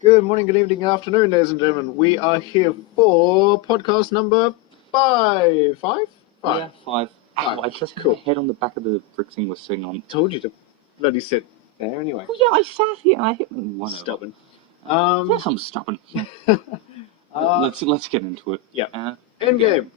Good morning, good evening, good afternoon, ladies and gentlemen. We are here for podcast number five. Five? Yeah, five. Ow, I just had my head on the back of the brick thing we're sitting on. Told you to bloody sit there anyway. Oh yeah, I sat here and I hit one. Stubborn. Yes, I'm stubborn. Let's get into it. Yeah. Endgame.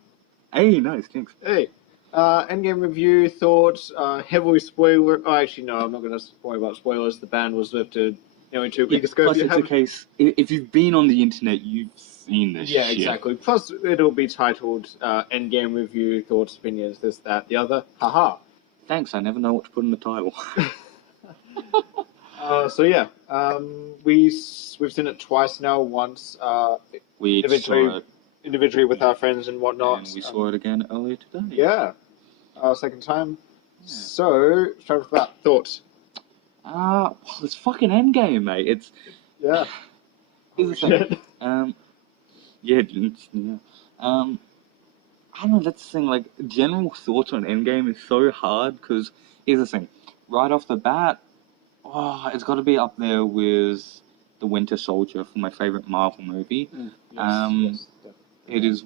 Hey, nice, thanks. Hey. Endgame review, thoughts, heavily spoiler. Oh, actually, no, I'm not going to worry about spoilers. The ban was lifted. In 2 weeks ago. Plus, it's a case, if you've been on the internet, you've seen this shit. Yeah, exactly. Plus, it'll be titled Endgame Review, Thoughts, Opinions, this, that, the other. Haha. Thanks, I never know what to put in the title. So yeah, we've seen it twice now. Once we individually with our friends and whatnot. And we saw it again earlier today. Yeah. Second time. Yeah. So, start with that. Thoughts? Well, it's fucking Endgame, mate. It's... Yeah. Here's the thing. Yeah. I don't know, that's the thing, like, general thoughts on Endgame is so hard, because, here's the thing, right off the bat, it's got to be up there with The Winter Soldier for my favourite Marvel movie. Yes, it is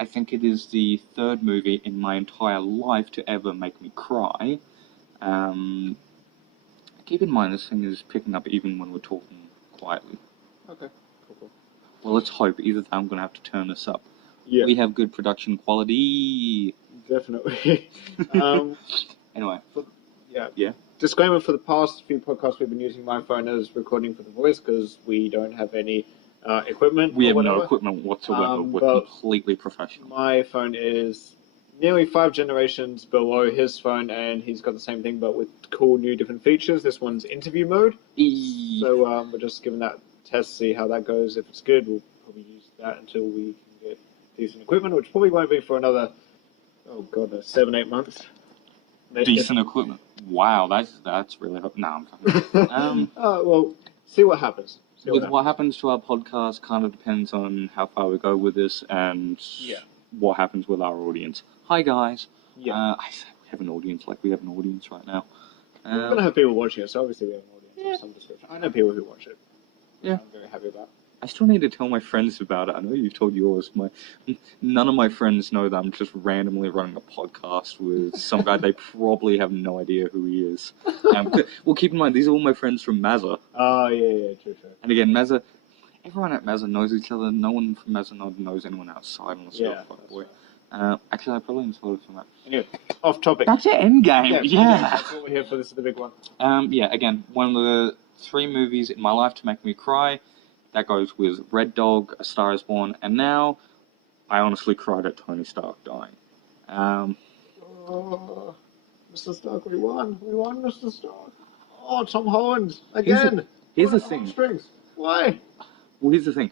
I think it is the third movie in my entire life to ever make me cry. Keep in mind, this thing is picking up even when we're talking quietly. Okay, cool. Well, let's hope. Either that, I'm going to have to turn this up. Yeah. We have good production quality. Definitely. Anyway. Yeah. Disclaimer, for the past few podcasts, we've been using my phone as recording for the voice because we don't have any equipment. We have no equipment whatsoever. We're completely professional. My phone is nearly 5 generations below his phone, and he's got the same thing but with cool new different features. This one's interview mode. So we're just giving that test to see how that goes. If it's good, we'll probably use that until we can get decent equipment, which probably won't be for another 7-8 months. Decent equipment. Wow, that's really hot. No, I'm fine. Well, see what happens. What happens to our podcast kind of depends on how far we go with this and what happens with our audience. Hi, guys. Yeah. I said we have an audience like we have an audience right now. We're going to have people watching it, so obviously we have an audience of some description. I know people who watch it. Yeah. I'm very happy about it. I still need to tell my friends about it. I know you've told yours. None of my friends know that I'm just randomly running a podcast with some guy. They probably have no idea who he is. Well, keep in mind, these are all my friends from Mazza. Oh, yeah, true. And again, Mazza, everyone at Mazza knows each other. No one from Mazza knows anyone outside unless you're a fuckboy. Actually, I probably installed it from that. Anyway, off topic. That's it, Endgame. Yeah. That's what we're here for. This is the big one. Again, one of the 3 movies in my life to make me cry. That goes with Red Dog, A Star Is Born, and now I honestly cried at Tony Stark dying. Mr. Stark, we won. We won, Mr. Stark. Oh, Tom Holland again. Here's the thing. Strings. Why? Well, here's the thing.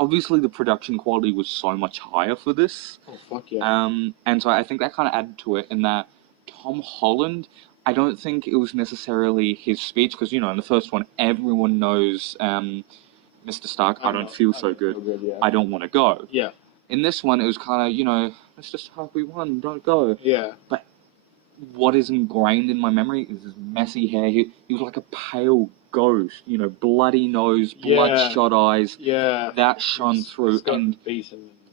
Obviously, the production quality was so much higher for this. Oh, fuck yeah. And so I think that kind of added to it in that Tom Holland, I don't think it was necessarily his speech, because, in the first one, everyone knows Mr. Stark, I don't feel so good. I don't want to go. Yeah. In this one, it was kind of, Mr. Stark, we won, don't go. Yeah. But what is ingrained in my memory is his messy hair. He was like a pale ghost, bloody nose, bloodshot eyes. Yeah. That shone through. And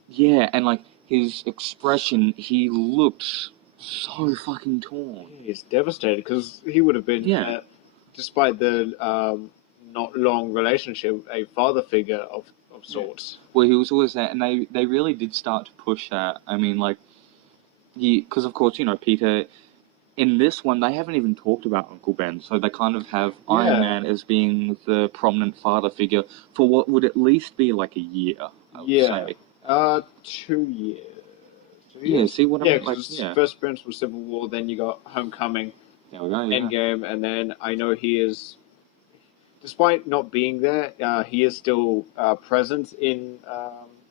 yeah, and like his expression, he looked so fucking torn. Yeah, he's devastated because he would have been, despite the not long relationship, a father figure of sorts. Well, he was always there, and they really did start to push that. I mean, like, because of course, Peter, in this one, they haven't even talked about Uncle Ben, so they kind of have Iron Man as being the prominent father figure for what would at least be like a year, I would say. 2 years. Yeah, see what I mean? Like, first appearance was Civil War, then you got Homecoming, Endgame, and then I know he is, despite not being there, he is still present in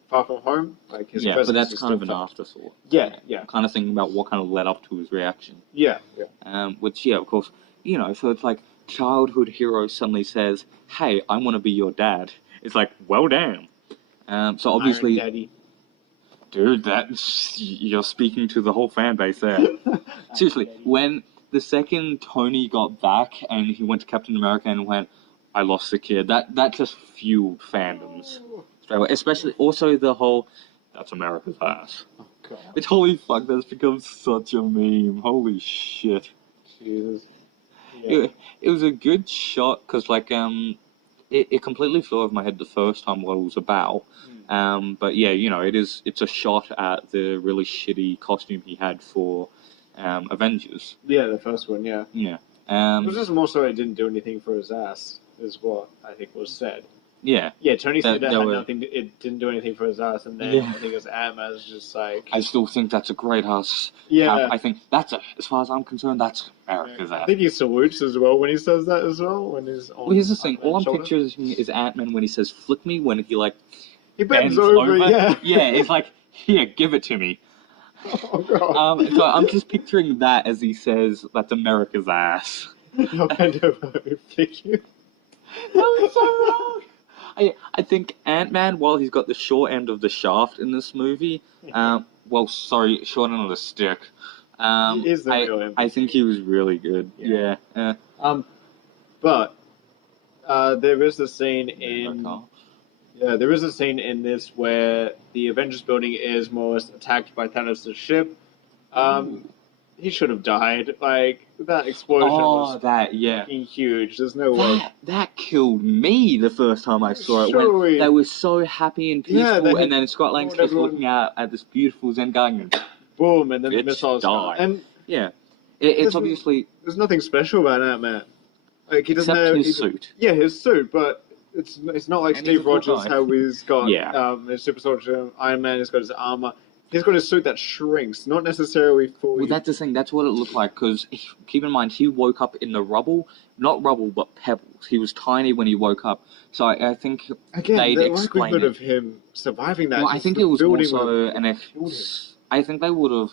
Far From Home. Like his presence but that's is kind of an felt. afterthought. Yeah. I'm kind of thinking about what kind of led up to his reaction. Yeah. Which, of course, so it's like childhood hero suddenly says, "Hey, I want to be your dad." It's like, well, damn. So obviously, Iron Daddy. Dude, you're speaking to the whole fan base there. Seriously, when the second Tony got back and he went to Captain America and went, I lost the kid. That just fueled fandoms straight away. Especially also the whole that's America's ass. Oh god. It's holy fuck. That's become such a meme. Holy shit. Jesus. Yeah. It was a good shot because it completely flew over my head the first time what it was about. But yeah, it's a shot at the really shitty costume he had for Avengers. Yeah, the first one, yeah. Yeah. It was just more so it didn't do anything for his ass, is what I think was said. Yeah. Yeah, Tony said it had were... it didn't do anything for his ass, and then I think his Ant-Man is just like... I still think that's a great ass. Yeah. I think as far as I'm concerned, that's America's ass. I think he salutes as well when he says that as well, when he's on... Well, here's the thing, all I'm picturing is Ant-Man when he says, flick me, when he he bends over, yeah. Yeah, it's like, here, give it to me. Oh, God. So I'm just picturing that as he says, that's America's ass. I'll bend over and flick you. That was so wrong. I think Ant-Man, while he's got the short end of the shaft in this movie, short end of the stick. He is the real MVP. I think he was really good. Yeah. But there is a scene there is a scene in this where the Avengers building is more or less attacked by Thanos' ship. He should have died. Like, that explosion was huge. There's no way. That killed me the first time I saw it. When they were so happy and peaceful, and then Scott Lang's just looking out at this beautiful Zen garden. Boom, and then the missiles died. And yeah, it's obviously... There's nothing special about Ant-Man. Like, he doesn't have... his suit. Yeah, his suit, but it's not like Steve Rogers, how he's got his super soldier, Iron Man, he's got his armor. He's got a suit that shrinks, not necessarily fully... Well, that's the thing. That's what it looked like, because keep in mind, he woke up in the rubble. Not rubble, but pebbles. He was tiny when he woke up. So I think they'd explain likelihood of him surviving that... Well, I think it was more so I think they would have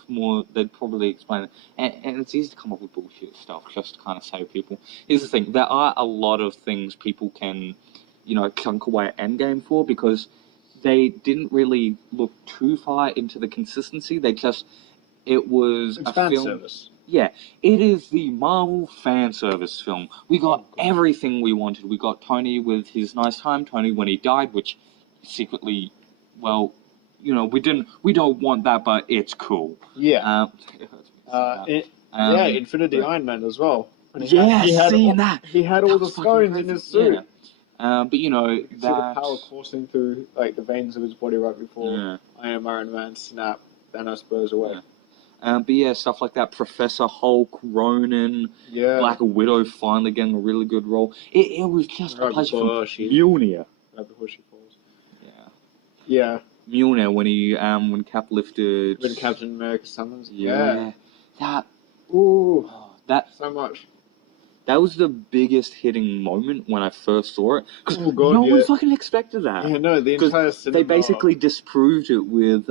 they'd probably explain it. And it's easy to come up with bullshit stuff just to kind of save people. Here's the thing. There are a lot of things people can, chunk away at Endgame for, because... they didn't really look too far into the consistency. It was a film. Service. Yeah, it is the Marvel fan service film. We got everything we wanted. We got Tony with his nice time, Tony when he died, which secretly, we don't want that, but it's cool. Yeah. Infinity Iron Man as well. He had all the stones in his suit. Yeah. But you see the power coursing through the veins of his body right before Iron Man snap, Thanos blows away. But stuff like that. Professor Hulk, Ronan, Black Widow finally getting a really good role. It was just a pleasure. Mjolnir. Right before she falls. Yeah. Yeah. Mjolnir when Cap lifted. When Captain America summons. Yeah. That. Ooh. That. So much. That was the biggest hitting moment when I first saw it. Because no one fucking expected that. Yeah, no, the entire cinema... They basically disproved it with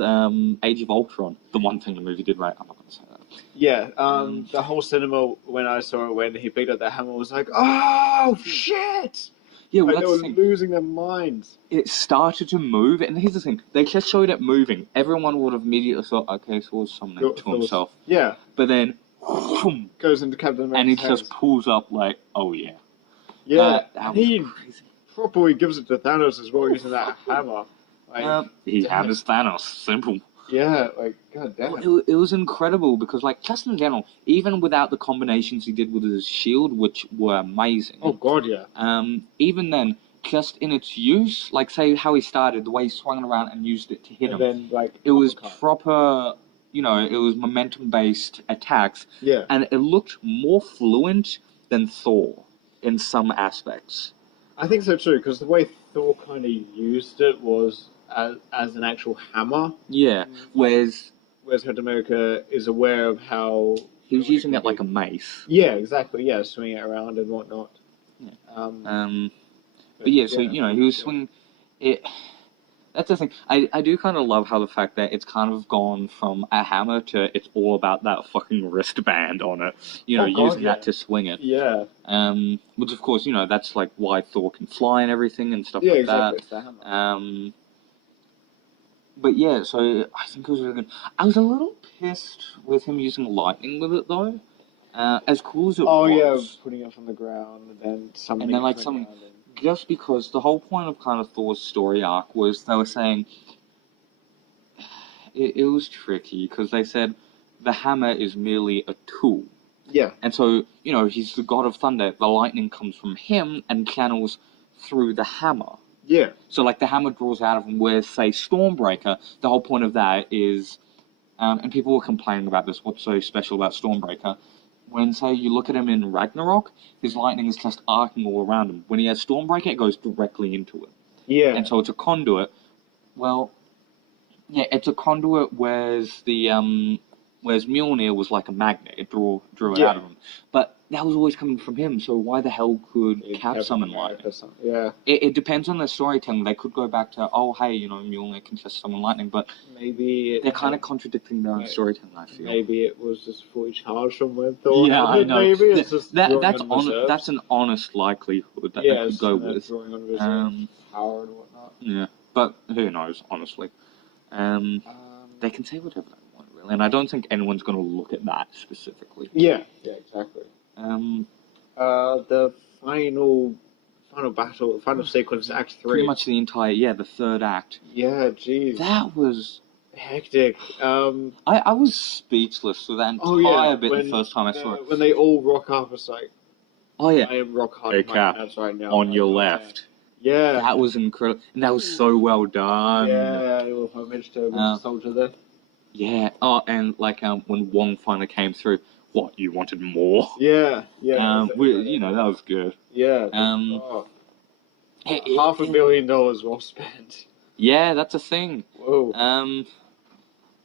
Age of Ultron. The one thing the movie did right. I'm not going to say that. Yeah, the whole cinema, when I saw it, when he picked up that hammer, was like, oh, shit! Yeah, well, they were losing their minds. It started to move, and here's the thing. They just showed it moving. Everyone would have immediately thought, okay, so it was something to himself. Yeah. But then... goes into Captain America's and he just pulls up like, oh yeah. Yeah, that was crazy. Properly gives it to Thanos as well using that hammer. He hammers Thanos, simple. Yeah, god damn. It was incredible because just in general, even without the combinations he did with his shield, which were amazing. Oh god, yeah. Even then, just in its use, say how he started, the way he swung it around and used it to hit him. Then, it was proper... it was momentum-based attacks. Yeah. And it looked more fluent than Thor in some aspects. I think so too, because the way Thor kind of used it was as an actual hammer. Yeah. Whereas Captain America is aware of how... he was using it like a mace. Yeah, exactly. Yeah, swinging it around and whatnot. Yeah. So, he was swinging... That's the thing. I do kind of love how the fact that it's kind of gone from a hammer to it's all about that fucking wristband on it. Using that to swing it. Yeah. Which of course, that's why Thor can fly and everything and stuff exactly. that. It's the hammer. But yeah, so I think it was really good. I was a little pissed with him using lightning with it though. As cool as it was. Oh yeah, putting it on the ground and then summoning. And then something. just because the whole point of kind of Thor's story arc was they were saying it was tricky because they said the hammer is merely a tool. Yeah. And so, he's the god of thunder. The lightning comes from him and channels through the hammer. Yeah. So, like, the hammer draws out of him, whereas, say, Stormbreaker, the whole point of that is, and people were complaining about this, what's so special about Stormbreaker? When, say, you look at him in Ragnarok, his lightning is just arcing all around him. When he has Stormbreaker, it goes directly into it. Yeah. And so it's a conduit. Well, yeah, it's a conduit, whereas whereas Mjolnir was like a magnet. It drew it out of him. But that was always coming from him, so why the hell could Cap summon lightning? Yeah. It depends on their storytelling. They could go back to, Mjolnir can just summon lightning, but maybe they're kind of contradicting their own storytelling, I feel. Maybe it was just fully charged from when Thor I know. Maybe it's just that's an honest likelihood that they could go with. Drawing on reserves, power and whatnot. Yeah, but who knows, honestly. They can say whatever they want, really, and I don't think anyone's going to look at that specifically. Yeah, exactly. The final battle, final sequence, Act 3. Pretty much the entire, the third act. Yeah, jeez. That was hectic. I was speechless with that entire bit the first time I saw it. When they all rock up, it's like, I am rock hard hey, Cap, right now. on your left. Yeah. That was incredible. And that was so well done. Yeah, a little homage to Winter Soldier there. Yeah. Oh, and when Wong finally came through, what, you wanted more? Yeah. That was good. Yeah. $500,000 well spent. Yeah, that's a thing. Whoa.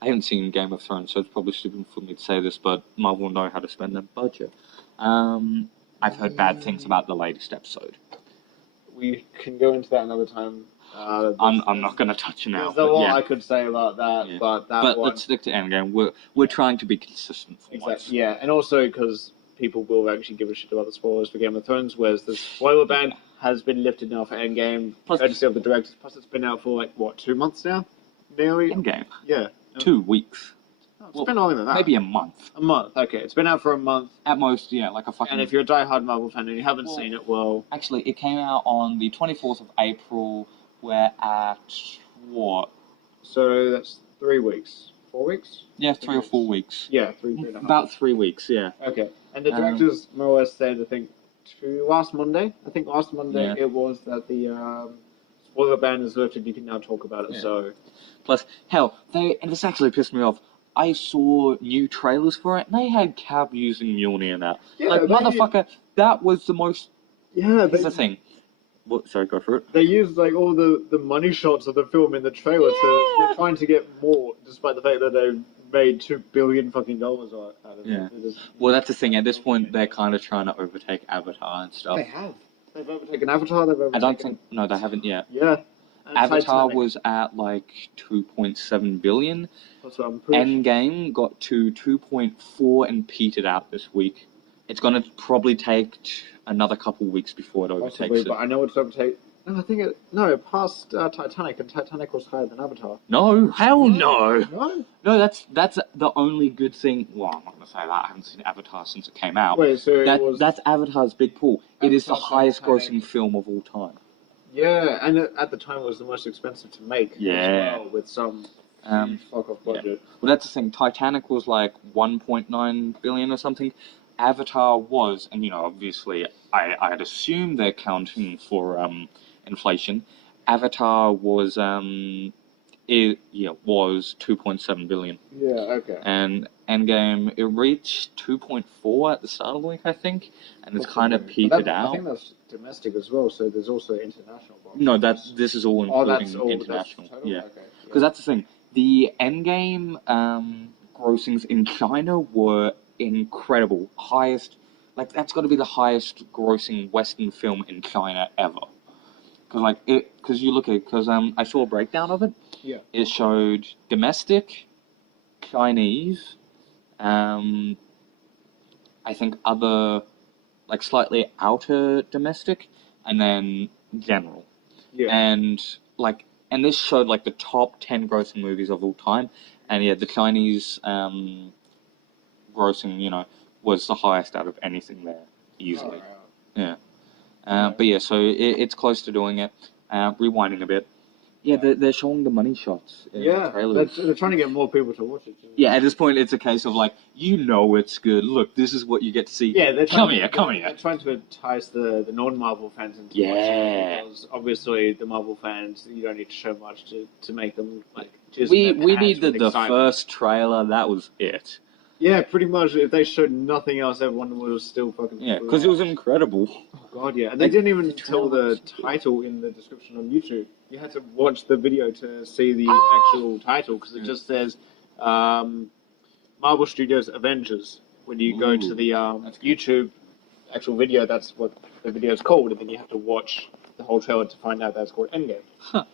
I haven't seen Game of Thrones, so it's probably stupid for me to say this, but Marvel know how to spend their budget. I've heard bad things about the latest episode. We can go into that another time. I'm not going to touch it now. There's a lot I could say about that, but let's stick to Endgame. We're trying to be consistent for once. Yeah, and also because people will actually give a shit about the spoilers for Game of Thrones, whereas the spoiler ban has been lifted now for Endgame, courtesy of the directors. Plus, it's been out for 2 months now, nearly. Endgame. Yeah. 2 weeks. It's been longer than that. Maybe a month. A month, okay. It's been out for a month. At most, like a fucking... And if you're a die-hard Marvel fan and you haven't seen it, well... Actually, it came out on the 24th of April. We're at, what? So that's 3 weeks. 4 weeks? Yeah, 3 or 4 weeks. Yeah, 3.5. About 3 weeks, yeah. Okay. And the directors more or less said, I think last Monday it was that the spoiler ban is lifted, you can now talk about it, so... Plus, hell, and this actually pissed me off. I saw new trailers for it, and they had Cap using Mjolnir in that. Yeah, motherfucker, that was the most... Yeah, Here's the thing. What? Sorry, go for it. They used, all the money shots of the film in the trailer they're trying to get more, despite the fact that they made $2 billion fucking dollars out of it. Yeah. Well, that's the thing. At this point, they're kind of trying to overtake Avatar and stuff. They have. They've overtaken Avatar, I don't think... No, they haven't yet. Yeah. Avatar was at 2.7 billion. Endgame got to 2.4 and petered out this week. It's going to probably take another couple weeks before it overtakes it. But I know it's overtaken. No, I think it passed Titanic, and Titanic was higher than Avatar. No, hell no. No, that's the only good thing. Well, I'm not going to say that. I haven't seen Avatar since it came out. Wait, so that's Avatar's big pull. It is the highest grossing film of all time. Yeah, and at the time it was the most expensive to make as well, with some fuck-off budget. Yeah. Well, that's the thing. Titanic was 1.9 billion or something. Avatar was, and obviously I'd assume they're counting for inflation. Avatar was was 2.7 billion. Yeah, okay. And Endgame, it reached 2.4 at the start of the week, I think, and it's kind of petered out. I think that's domestic as well, so there's also international box. No, this is all including international. Yeah, because that's the thing. The Endgame grossings in China were incredible. Highest, that's got to be the highest grossing Western film in China ever. Because you look at it, because I saw a breakdown of it. Yeah. It showed domestic, Chinese, I think other, slightly outer domestic, and then general. Yeah. And this showed the top 10 grossing movies of all time, and the Chinese grossing, was the highest out of anything there, easily. Oh, yeah. But yeah, so it's close to doing it. Rewinding a bit. Yeah, they're showing the money shots in the trailers. They're trying to get more people to watch it. Yeah, at this point, it's a case of like, it's good. Look, this is what you get to see. Yeah, come here. They're trying to entice the non-Marvel fans into watching it, because obviously the Marvel fans, you don't need to show much to make them like. We needed the first trailer. That was it. Yeah, pretty much. If they showed nothing else, everyone was still fucking. Yeah, because it was incredible. Oh god, yeah. And they didn't even tell the title in the description on YouTube. You had to watch the video to see the actual title, because it just says Marvel Studios Avengers. When you go to the YouTube actual video, that's what the video is called, and then you have to watch the whole trailer to find out that it's called Endgame. Huh.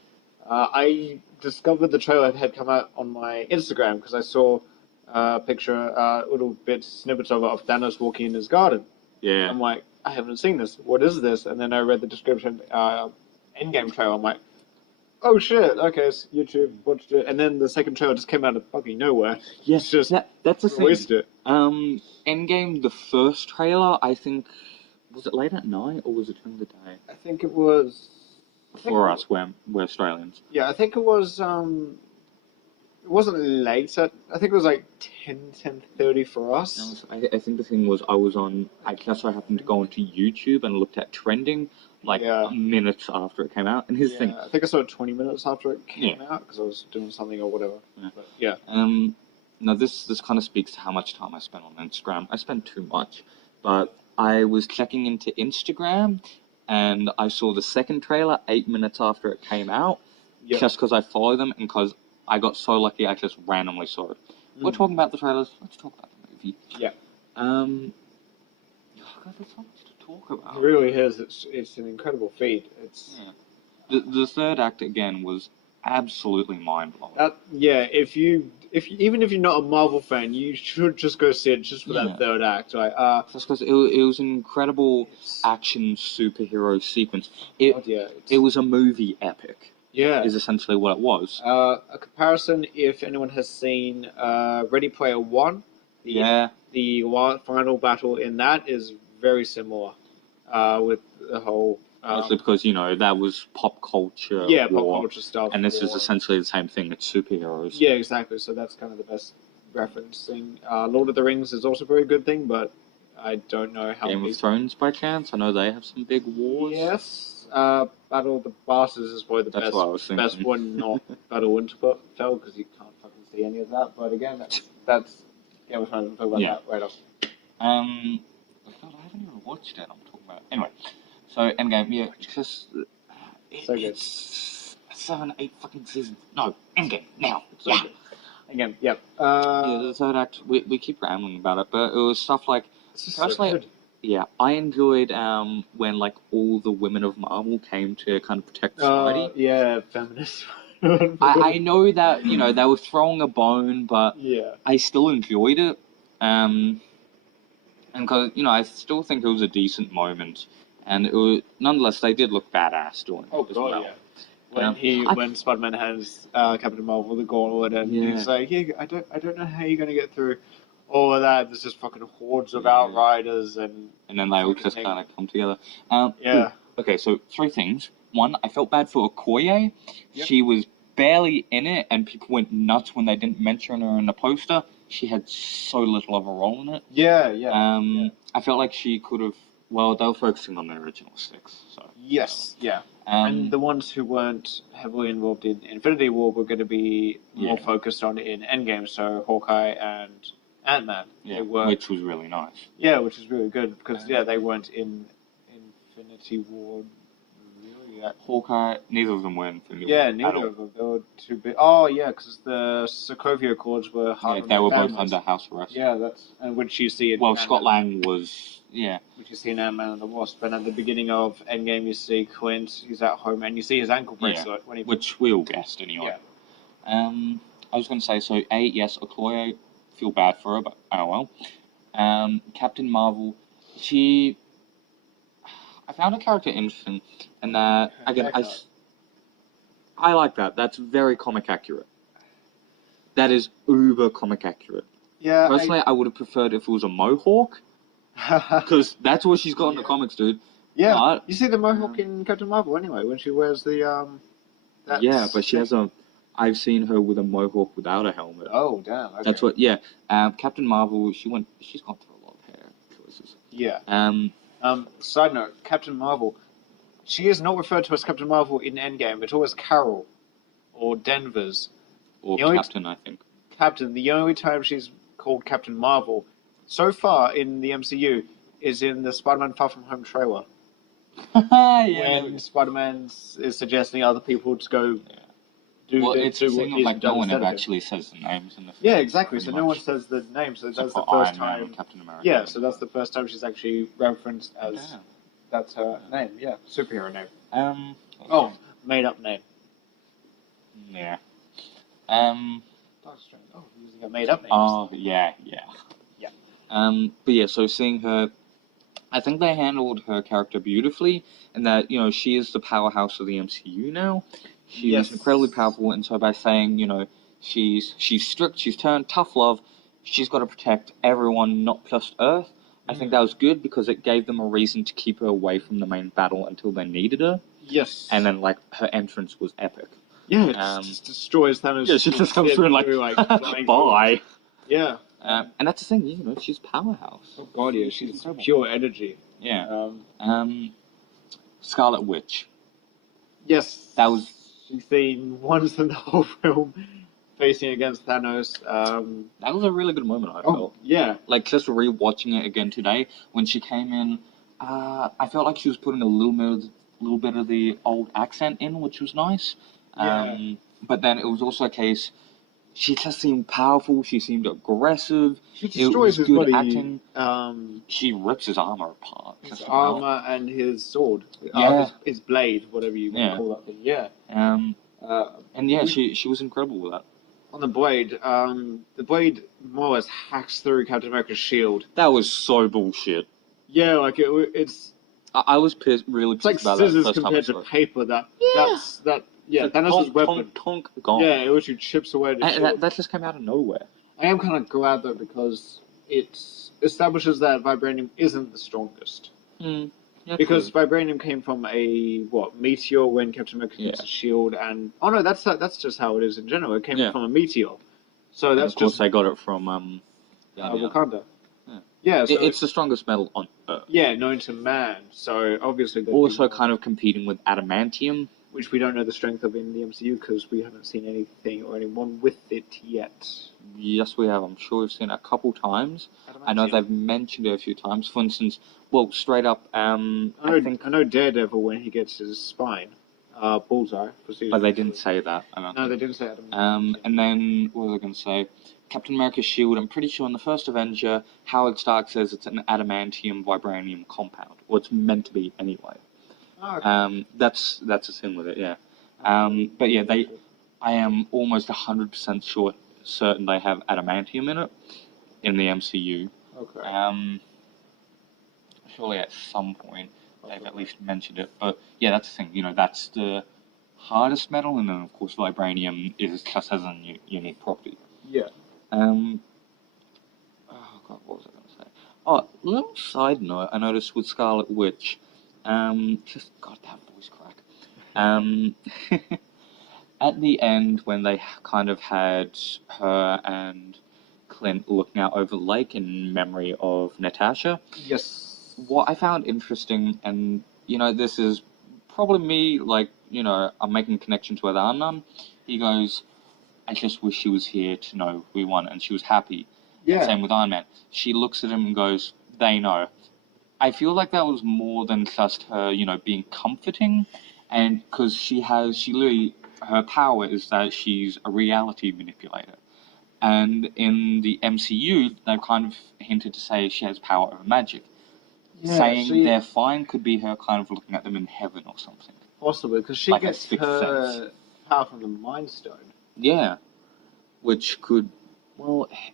I discovered the trailer had come out on my Instagram because I saw a picture, little bits, snippets of Thanos walking in his garden. Yeah. I'm like, I haven't seen this. What is this? And then I read the description, Endgame trailer. I'm like, oh shit, okay, it's YouTube, watched it. And then the second trailer just came out of fucking nowhere. Yes, just that's the thing. Released it. Endgame, the first trailer, I think, was it late at night or was it during the day? I think it was. For us, we're Australians. Yeah, I think it was. It wasn't late. I think it was like 10:30 for us. I think the thing was I guess I happened to go onto YouTube and looked at trending minutes after it came out. And here's the thing. I think I saw it 20 minutes after it came out because I was doing something or whatever. Yeah. But, yeah. Now this kind of speaks to how much time I spent on Instagram. I spend too much, but I was checking into Instagram and I saw the second trailer 8 minutes after it came out, just because I follow them and because I got so lucky I just randomly saw it. We're talking about the trailers. Let's talk about the movie. Yeah. God, there's so much to talk about. It really is. It's an incredible feat. It's the third act again was absolutely mind blowing. Even if you're not a Marvel fan, you should just go see it just for that third act. Like, just because it was an incredible action superhero sequence. It was a movie epic. Yeah, is essentially what it was. A comparison, if anyone has seen Ready Player One, the final battle in that is very similar with the whole. Mostly because that was pop culture. Yeah, pop culture stuff. And this is essentially the same thing. It's superheroes. Yeah, exactly. So that's kind of the best referencing. Lord of the Rings is also a very good thing, but I don't know how. Game of Thrones, by chance? I know they have some big wars. Yes. Battle of the Bastards is probably the best one, not Battle of Winterfell, because you can't fucking see any of that. But again, that's Game of Thrones. We'll talk about that later. God, I haven't even watched it. I'm talking about it. Anyway, so Endgame, just so good. It's 7, 8 fucking seasons. No, Endgame now. So good. Again, yep. The third act, we keep rambling about it, but it was stuff like. So good. Yeah, I enjoyed when like all the women of Marvel came to kind of protect society. Yeah, feminists. I know that they were throwing a bone, but I still enjoyed it. And because I still think it was a decent moment, and it was, nonetheless they did look badass doing it as well. Yeah. When Spider-Man has Captain Marvel the gauntlet, and he's like, I don't know how you're gonna get through all of that. There's just fucking hordes of Outriders, and then they all just kind of come together. Okay, so 3 things. 1, I felt bad for Okoye. Yep. She was barely in it, and people went nuts when they didn't mention her in the poster. She had so little of a role in it. Yeah. I felt like she could have. Well, they were focusing on the original 6. So yes, and the ones who weren't heavily involved in Infinity War were going to be more focused on in Endgame. So Hawkeye and Ant-Man. Which was really nice. Yeah, which is really good because they weren't in Infinity War. Really. Hawkeye, neither of them were in Infinity War. Yeah, neither of them. They were too big. Oh yeah, because the Sokovia Accords were hard. Yeah, they were both under house arrest. Yeah, and which you see. Scott Lang was. Yeah. Which you see in Ant-Man and the Wasp, and at the beginning of Endgame, you see Clint. He's at home, and you see his ankle bracelet which we all guessed anyway. Yeah. I was going to say yes, Okoye. Feel bad for her, but oh well. Captain Marvel, I found her character interesting, and again, I like that. That's very comic accurate. That is uber comic accurate. Yeah. Personally, I would have preferred if it was a mohawk, because that's what she's got in the comics, dude. Yeah, But, you see the mohawk in Captain Marvel anyway when she wears the yeah, but she has a. I've seen her with a mohawk without a helmet. Oh damn! Okay. That's what. Yeah. Captain Marvel. She's gone through a lot of hair choices. Yeah. Um. Side note: Captain Marvel. She is not referred to as Captain Marvel in Endgame. It's always Carol or Danvers. Or The only Captain, I think. Captain. The only time she's called Captain Marvel so far in the MCU is in the Spider-Man Far From Home trailer. When Spider-Man is suggesting other people to go do Well, do it's what a thing of he's like done no one instead ever of him. actually says the names in the film. Yeah, exactly. So pretty no one much. says the name. So Except that's the for first Iron Man time. and Captain America. Yeah, so that's the first time she's actually referenced as Damn. that's her name. Yeah, superhero name. Oh, made up name. yeah. Doctor Strange. Oh, using a made up name. Oh, yeah. Yeah. But yeah, so seeing her, I think they handled her character beautifully, and that she is the powerhouse of the MCU now. She's incredibly powerful, and so by saying she's strict, she's turned tough love, she's got to protect everyone, not just Earth. I think that was good because it gave them a reason to keep her away from the main battle until they needed her. Yes. And then her entrance was epic. Yeah, it just destroys Thanos. Yeah, she just comes through and bye. Yeah. And that's the thing, she's powerhouse. Oh god, yeah, she's pure energy. Yeah. Scarlet Witch. Yes. That was... She's seen once in the whole film facing against Thanos. That was a really good moment, I felt. Yeah. Like, just rewatching it again today, when she came in, I felt like she was putting a little bit of the old accent in, which was nice. But then it was also a case, she just seemed powerful, she seemed aggressive. She destroys his body. Acting. She rips his armor apart. His armor and his sword. Yeah. His blade, whatever you want to call that thing. Yeah. And yeah, she was incredible with that. On the blade, the blade more or less hacks through Captain America's shield. That was so bullshit. Yeah, like it's... I was really pissed about that. It's like scissors compared to paper. Thanos' weapon. Tonk, gone. Yeah, it literally chips away the shield. That just came out of nowhere. I am kind of glad though because it establishes that vibranium isn't the strongest. Yeah, because vibranium came from a meteor when Captain America gets a shield, and that's just how it is in general. It came from a meteor, so that's of course they got it from Wakanda. Yeah, so it's the strongest metal on Earth. Yeah, known to man. So obviously, also kind of competing with adamantium, which we don't know the strength of in the MCU because we haven't seen anything or anyone with it yet. Yes, we have. I'm sure we've seen it a couple times. I know they've mentioned it a few times. For instance, straight up, I know Daredevil when he gets his spine, bullseye. But they didn't say that. They didn't say adamantium. And then what was I going to say? Captain America's shield. I'm pretty sure in the first Avenger, Howard Stark says it's an adamantium vibranium compound, or it's meant to be anyway. Oh, okay. That's the thing with it, yeah. But yeah, I am almost 100% certain they have adamantium in it in the MCU. Okay. Surely at some point they've at least mentioned it. But yeah, that's the thing. That's the hardest metal, and then of course vibranium just has a unique property. Yeah. Oh god, what was I going to say? Oh, little side note, I noticed with Scarlet Witch. Just God, that voice crack. At the end, when they kind of had her and Clint looking out over the lake in memory of Natasha. Yes. What I found interesting, and this is probably me, I'm making a connection to her none. He goes, I just wish she was here to know we won, and she was happy. Yeah. Same with Iron Man. She looks at him and goes, they know. I feel like that was more than just her, being comforting, and because she literally, her power is that she's a reality manipulator. And in the MCU, they've kind of hinted to say she has power over magic. Yeah, saying they're fine could be her kind of looking at them in heaven or something. Possibly, because she gets her power from the Mind Stone. Yeah. Which could,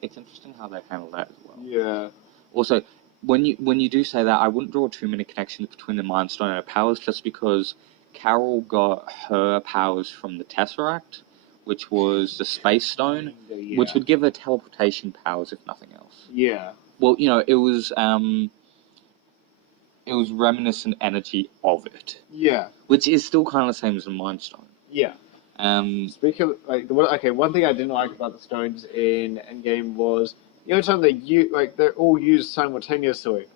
it's interesting how they handle that as well. Yeah. Also, when you do say that, I wouldn't draw too many connections between the Mind Stone and her powers, just because Carol got her powers from the Tesseract, which was the Space Stone, which would give her teleportation powers, if nothing else. Yeah. Well, it was it was reminiscent energy of it. Yeah. Which is still kind of the same as the Mind Stone. Yeah. Speaking of, one thing I didn't like about the stones in Endgame was the only time they're all used simultaneously.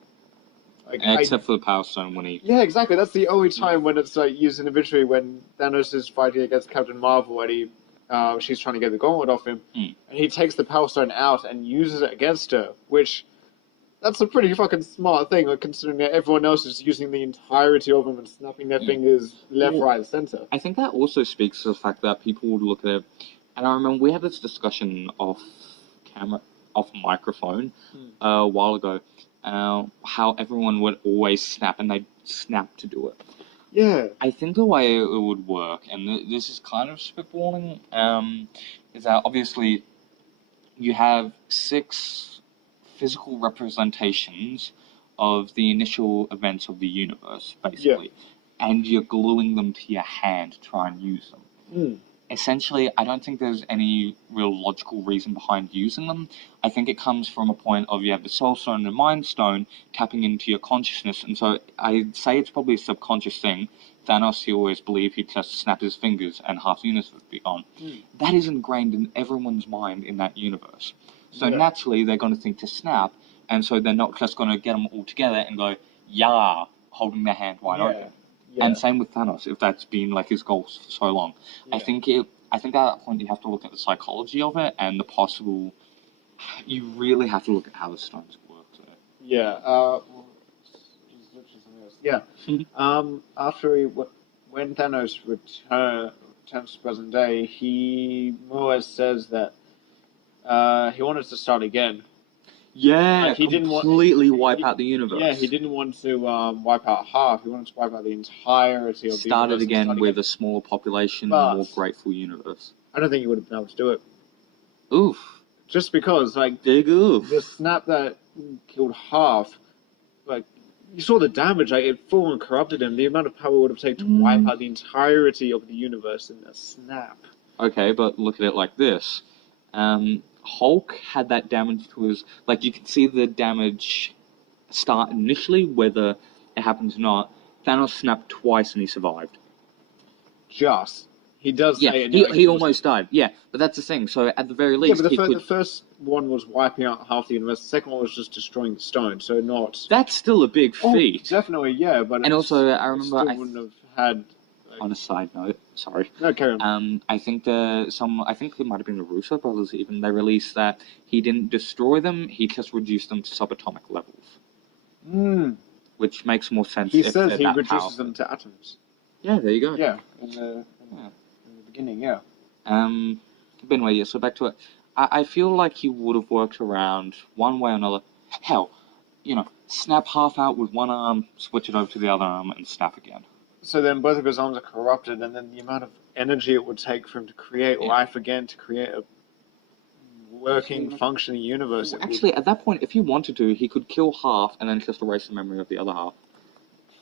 Except for the Power Stone when he... Yeah, exactly. That's the only time when it's used individually, when Thanos is fighting against Captain Marvel and she's trying to get the gauntlet off him, and he takes the Power Stone out and uses it against her, which... That's a pretty fucking smart thing, considering that everyone else is using the entirety of them and snapping their fingers left, right, and center. I think that also speaks to the fact that people would look at it, and I remember we had this discussion off microphone a while ago, how everyone would always snap, and they'd snap to do it. Yeah. I think the way it would work, and this is kind of spitballing, is that obviously you have 6 physical representations of the initial events of the universe, basically, and you're gluing them to your hand to try and use them. Essentially, I don't think there's any real logical reason behind using them. I think it comes from a point of you have the Soul Stone and the Mind Stone tapping into your consciousness, and so I'd say it's probably a subconscious thing. Thanos, he always believed he'd just snap his fingers and half the universe would be gone. That is ingrained in everyone's mind in that universe. So naturally, they're going to think to snap, and so they're not just going to get them all together and go, "Yeah," holding their hand wide open. Yeah. And same with Thanos, if that's been his goal for so long. Yeah. I think at that point you have to look at the psychology of it and the possible. You really have to look at how the stones work. So. Yeah. Yeah. When Thanos returns to present day, he more or less says that he wanted to start again. Yeah, he didn't wipe out the universe. Yeah, he didn't want to wipe out half. He wanted to wipe out the entirety of the universe. Started again with a smaller population, a more grateful universe. I don't think he would have been able to do it. Oof. Just because, big oof. The snap that killed half, you saw the damage. It full and corrupted him. The amount of power it would have taken to wipe out the entirety of the universe in a snap. Okay, but look at it like this. Hulk had that damage to his... you can see the damage start initially, whether it happens or not. Thanos snapped twice and he survived. He does say... He almost died. Yeah, but that's the thing. So at the very least... Yeah, but the first one was wiping out half the universe. The second one was just destroying the stone, so not... That's still a big feat. Oh, definitely, yeah, but... And also, I remember... I wouldn't have had... On a side note, sorry. No, carry on. I think it might have been the Russo brothers even, they released that he didn't destroy them, he just reduced them to subatomic levels. Which makes more sense. He says he reduces them to atoms. Yeah, there you go. Yeah, in the beginning, yeah. But anyway, so back to it. I feel like he would have worked around one way or another. Hell, snap half out with one arm, switch it over to the other arm, and snap again. So then both of his arms are corrupted, and then the amount of energy it would take for him to create life again, to create a working, functioning universe. Actually, at that point, if he wanted to, he could kill half and then just erase the memory of the other half.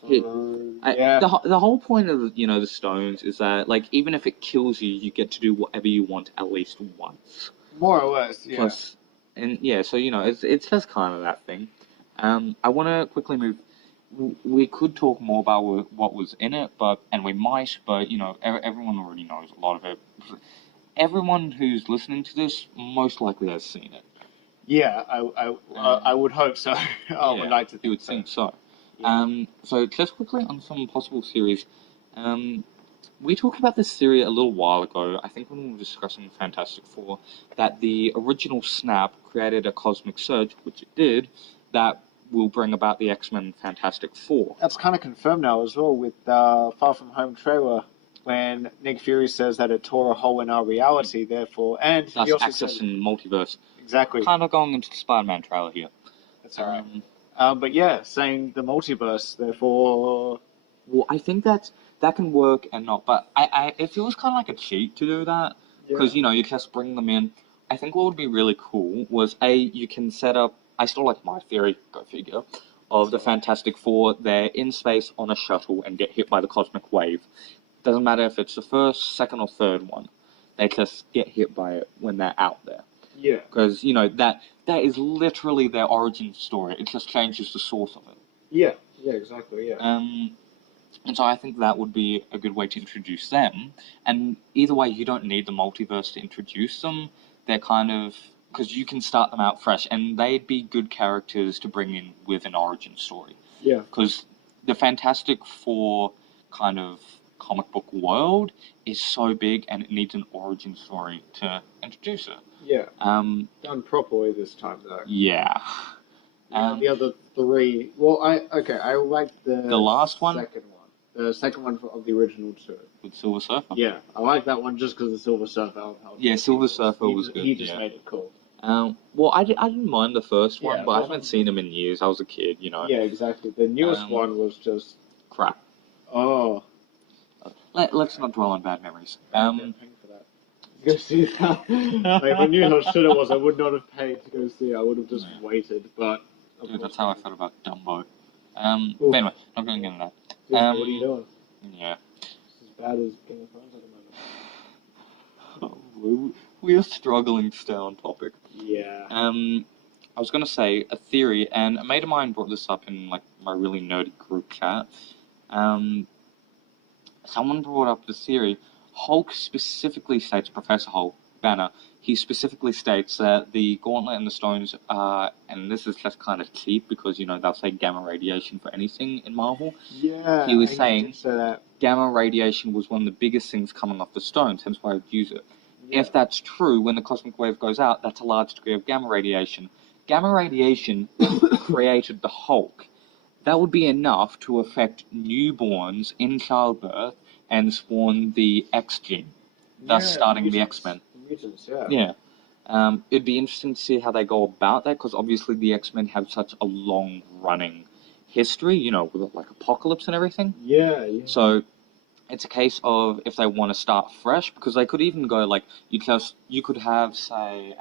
The whole point of the stones is that even if it kills you, you get to do whatever you want at least once. More or less, yeah. Plus, so it's just kind of that thing. I want to quickly move. We could talk more about what was in it, and we might, but everyone already knows a lot of it. Everyone who's listening to this most likely has seen it. Yeah, I would hope so. I would like to think you would think so. Yeah. So just quickly on some possible theories. We talked about this theory a little while ago, I think when we were discussing Fantastic Four, that the original snap created a cosmic surge, which it did, that will bring about the X-Men Fantastic Four. That's kind of confirmed now as well with Far From Home trailer, when Nick Fury says that it tore a hole in our reality, therefore, and that's he also access in multiverse. Exactly. Kind of going into the Spider-Man trailer here. That's alright. But yeah, saying the multiverse, therefore... Well, I think that can work and not, but it feels kind of like a cheat to do that, because, you just bring them in. I think what would be really cool was, you can set up, I still like my theory, go figure, of the Fantastic Four. They're in space on a shuttle and get hit by the cosmic wave. Doesn't matter if it's the first, second, or third one. They just get hit by it when they're out there. Yeah. Because, that is literally their origin story. It just changes the source of it. Yeah. Yeah, exactly. Yeah. And so I think that would be a good way to introduce them. And either way, you don't need the multiverse to introduce them. They're kind of, because you can start them out fresh, and they'd be good characters to bring in with an origin story. Yeah. Because the Fantastic Four kind of comic book world is so big, and it needs an origin story to introduce it. Yeah. Done properly this time, though. Yeah. The other three. Well, I like the last one? Second one. The second one of the original two. With Silver Surfer? Yeah, I like that one just because the Silver Surfer. Yeah, Silver Surfer was good. He just made it cool. Well, I didn't mind the first one, Yeah, but I haven't seen him in years. I was a kid, you know. Yeah, exactly. The newest one was just crap. Oh. Let's not dwell on bad memories. Paying for that. Go see that. Like, I knew how shit it was. I would not have paid to go see it. I would have just waited. But dude, that's how I felt about Dumbo. But anyway, not going to get into that. Dude, what are you doing? Yeah. It's as bad as Game of Thrones at the moment. We are struggling to stay on topic. Yeah. I was going to say a theory, and a mate of mine brought this up in like my really nerdy group chat. Someone brought up the theory. Hulk specifically states, Professor Hulk, Banner, he specifically states that the gauntlet and the stones are, and this is just kind of cheap because, you know, they'll say gamma radiation for anything in Marvel. Yeah. He was saying that. Gamma radiation was one of the biggest things coming off the stones, hence why I would use it. Yeah. If that's true, when the cosmic wave goes out, that's a large degree of gamma radiation. Gamma radiation created the Hulk. That would be enough to affect newborns in childbirth and spawn the X gene, thus starting the X-Men. Mutants, yeah. Yeah. It'd be interesting to see how they go about that, because obviously the X-Men have such a long-running history, you know, with like Apocalypse and everything. Yeah, yeah. So it's a case of if they want to start fresh, because they could even go like, you could have, say,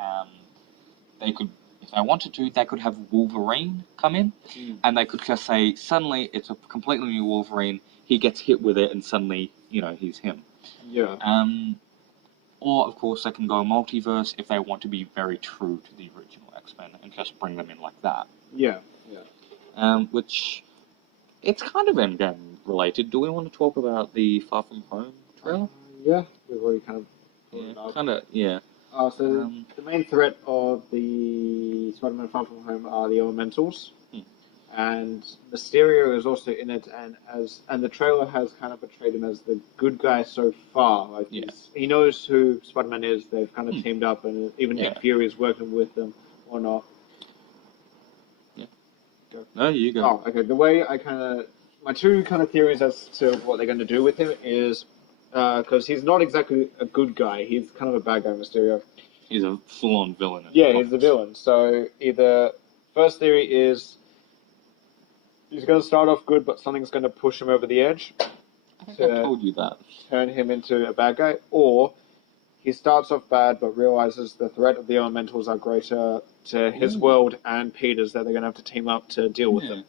they could, if they wanted to, they could have Wolverine come in, and they could just say, suddenly it's a completely new Wolverine, he gets hit with it, and suddenly, you know, he's him. Yeah. Or, of course, they can go multiverse if they want to be very true to the original X-Men and just bring them in like that. Yeah, yeah. Which, it's kind of Endgame related. Do we want to talk about the Far From Home trailer? Yeah, we've already kind of... Yeah. So the main threat of the Spider-Man Far From Home are the Elementals. And Mysterio is also in it, and the trailer has kind of portrayed him as the good guy so far. Like he knows who Spider-Man is. They've kind of teamed up, and even Nick Fury is working with them or not. Yeah. Go. No, you go. Oh, okay. The way my two kind of theories as to what they're going to do with him is because he's not exactly a good guy. He's kind of a bad guy, Mysterio. He's a full-on villain. Yeah, he's a villain. So either first theory is he's going to start off good, but something's going to push him over the edge. I think I told you that. Turn him into a bad guy. Or he starts off bad, but realizes the threat of the Elementals are greater to his world and Peter's, that they're going to have to team up to deal with them.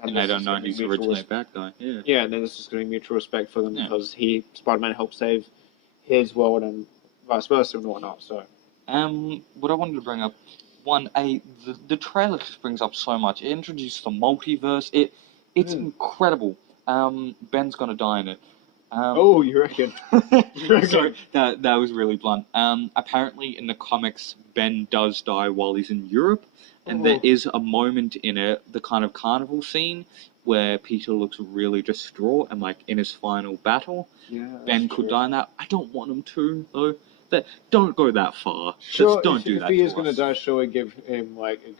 And they don't know he's originally a bad guy. Yeah. Yeah, and then there's just going to be mutual respect for them because Spider-Man helped save his world and vice versa and whatnot. So, what I wanted to bring up. One, the trailer just brings up so much. It introduces the multiverse. It's incredible. Ben's gonna die in it. Oh, you reckon? Sorry, that was really blunt. Apparently in the comics, Ben does die while he's in Europe, and there is a moment in it, the kind of carnival scene, where Peter looks really distraught and like in his final battle. Yeah, Ben could die in that. I don't want him to though. Don't go that far. Sure, just don't do that. If he is going to die, sure, give him like a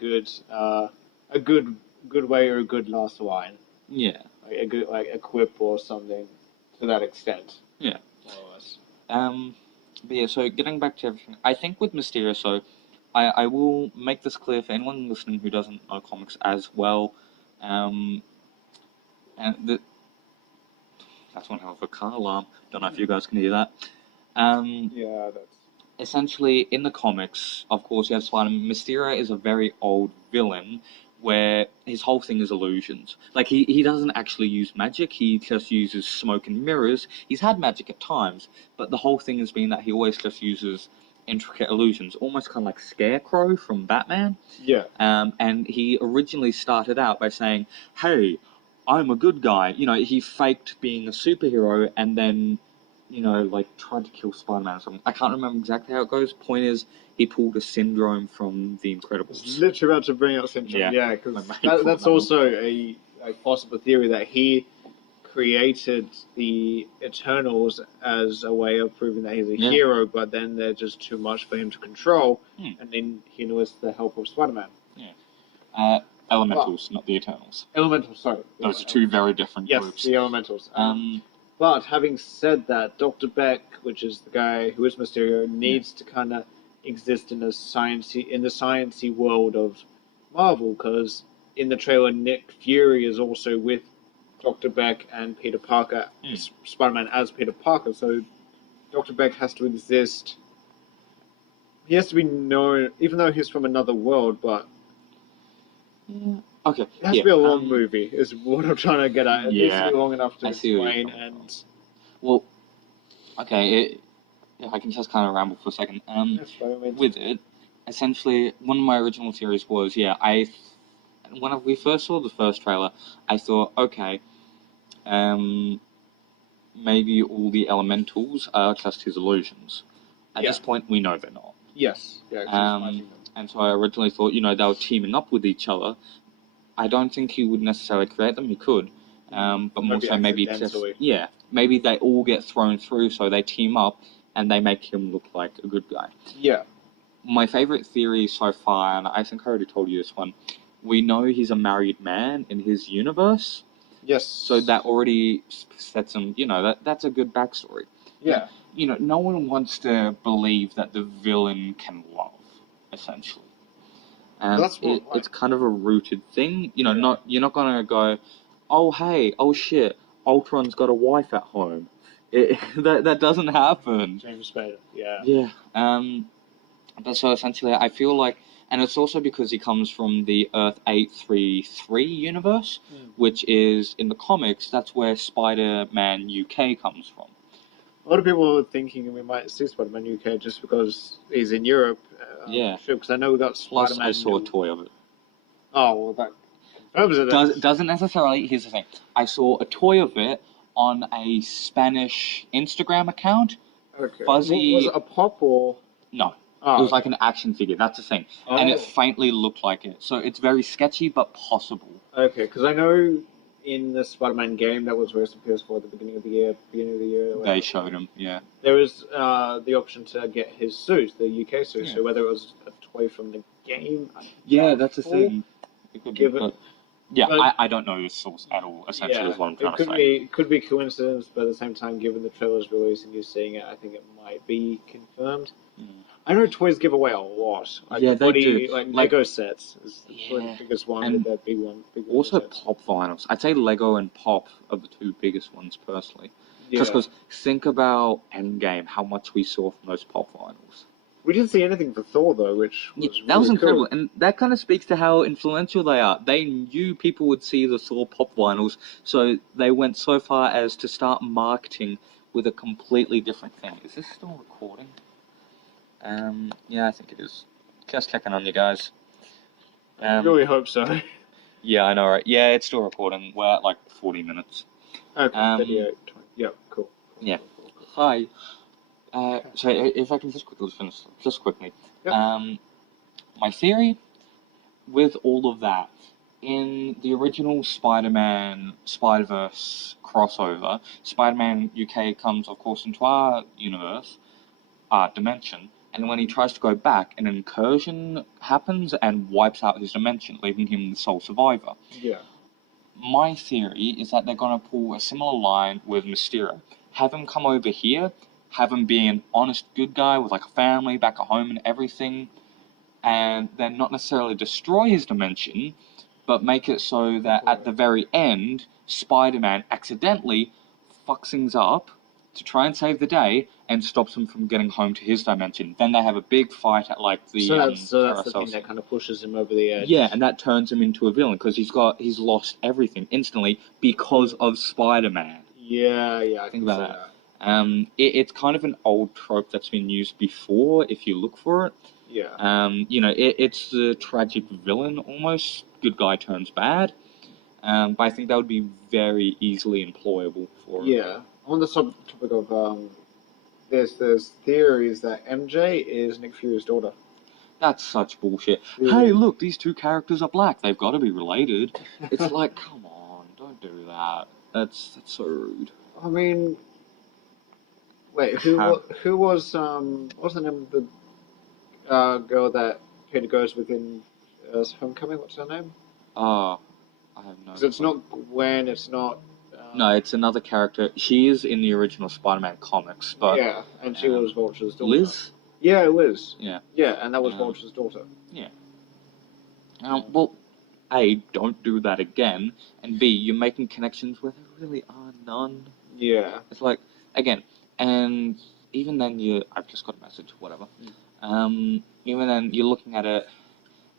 good way or a good last line. Yeah, like a good a quip or something to that extent. Yeah. More or less. But yeah. So getting back to everything, I think with Mysterio, so I will make this clear for anyone listening who doesn't know comics as well. That's one hell of a car alarm. Don't know if you guys can hear that. Yeah, that's... Essentially, in the comics, of course, you have Spider-Man. Mysterio is a very old villain where his whole thing is illusions. Like, he doesn't actually use magic, he just uses smoke and mirrors. He's had magic at times, but the whole thing has been that he always just uses intricate illusions, almost kind of like Scarecrow from Batman. Yeah. And he originally started out by saying, hey, I'm a good guy. You know, he faked being a superhero and then, you know, like tried to kill Spider-Man or something. I can't remember exactly how it goes. Point is, he pulled a syndrome from The I was Incredibles. literally about to bring up Syndrome. Yeah, because My mate brought that's that also a possible theory that he created the Eternals as a way of proving that he's a hero, but then they're just too much for him to control, and then he enlists the help of Spider-Man. Elementals, not the Eternals. Elementals, sorry. Those are two very different Yes, groups. the Elementals. But having said that, Dr. Beck, which is the guy who is Mysterio, needs to kind of exist in the sciencey world of Marvel, because in the trailer, Nick Fury is also with Dr. Beck and Peter Parker, Spider-Man as Peter Parker. So Dr. Beck has to exist. He has to be known, even though he's from another world, but okay. It has to be a long movie, is what I'm trying to get at. It needs to be long enough to explain and... Well, okay, if I can just kind of ramble for a second. With it, essentially, one of my original theories was, when we first saw the first trailer, I thought, okay, maybe all the elementals are just his illusions. At this point, we know they're not. Yes. Yeah, and so I originally thought, you know, they were teaming up with each other. I don't think he would necessarily create them. He could, but more so maybe just maybe they all get thrown through, so they team up and they make him look like a good guy. Yeah. My favorite theory so far, and I think I already told you this one. We know he's a married man in his universe. Yes. So that already sets him. You know, that's a good backstory. Yeah. You know, no one wants to believe that the villain can love, essentially. It's kind of a rooted thing. You know, you're not gonna go, oh hey, oh shit, Ultron's got a wife at home. That doesn't happen. James Spader. Yeah. Yeah. But so essentially, I feel like, and it's also because he comes from the Earth 833 universe, which is in the comics. That's where Spider-Man UK comes from. A lot of people are thinking we might see Spider-Man UK just because he's in Europe. Sure, because I know we got Spider-Man. Plus, I saw a toy of it. Oh, well, that doesn't necessarily. Here's the thing: I saw a toy of it on a Spanish Instagram account. Okay. Fuzzy. Was it a pop or? No. It was like an action figure. That's the thing, and it faintly looked like it. So it's very sketchy, but possible. Okay, because I know in the Spider-Man game that was released on PS4 at the beginning of the year. They showed him, There was the option to get his suit, the UK suit. So whether it was a toy from the game. That's the thing. It could be, I don't know the source at all. Essentially, is what I'm trying to say. It could be coincidence, but at the same time, given the trailer's release and you seeing it, I think it might be confirmed. I know toys give away a lot. Like they do. Like Lego sets is the biggest one, and the big one. Also, pop vinyls. I'd say Lego and Pop are the two biggest ones, personally. Just because, think about Endgame, how much we saw from those pop vinyls. We didn't see anything for Thor, though, which was that was really incredible. cool. And that kind of speaks to how influential they are. They knew people would see the Thor pop vinyls, so they went so far as to start marketing with a completely different thing. Is this still recording? I think it is. Just checking on you guys. I really hope so. Yeah, I know, right? Yeah, it's still recording. We're at like 40 minutes. Okay, 38, 20. Yeah, cool. Yeah. Hi. So if I can just quickly finish, Yep. My theory with all of that, in the original Spider-Man Spider-Verse crossover, Spider-Man UK comes, of course, into our universe, our dimension, and when he tries to go back, an incursion happens and wipes out his dimension, leaving him the sole survivor. Yeah. My theory is that they're going to pull a similar line with Mysterio. Have him come over here, have him be an honest good guy with like a family back at home and everything, and then not necessarily destroy his dimension, but make it so that at the very end, Spider-Man accidentally fucks things up to try and save the day and stops him from getting home to his dimension. Then they have a big fight at like the so that's the thing that kind of pushes him over the edge. Yeah, and that turns him into a villain because he's lost everything instantly because of Spider-Man. Yeah, I think about that. It's kind of an old trope that's been used before if you look for it. Yeah. It's the tragic villain almost. Good guy turns bad. But I think that would be very easily employable for. Yeah. On the topic of there's theories that MJ is Nick Fury's daughter. That's such bullshit. Yeah. Hey, look, these two characters are black. They've got to be related. It's like, come on, don't do that. That's so rude. I mean, wait, who was what's the name of the girl that Peter goes with in Homecoming? What's her name? I have no. Because it's not Gwen. It's not. No, it's another character. She is in the original Spider-Man comics, but yeah, and she was Vulture's daughter. Liz. Yeah, Liz. Yeah. Yeah, and that was Vulture's daughter. Yeah. Well, A, don't do that again, and B, you're making connections where there really are none. Yeah. It's like, again, and even then I've just got a message, whatever. Even then, you're looking at it,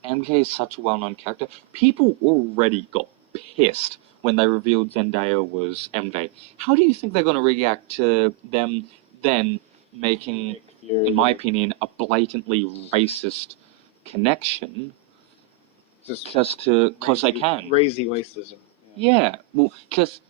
MJ is such a well-known character. People already got pissed when they revealed Zendaya was MJ. How do you think they're going to react to them then making, in my opinion, a blatantly racist connection just because they can? Crazy racism. Yeah, well, just,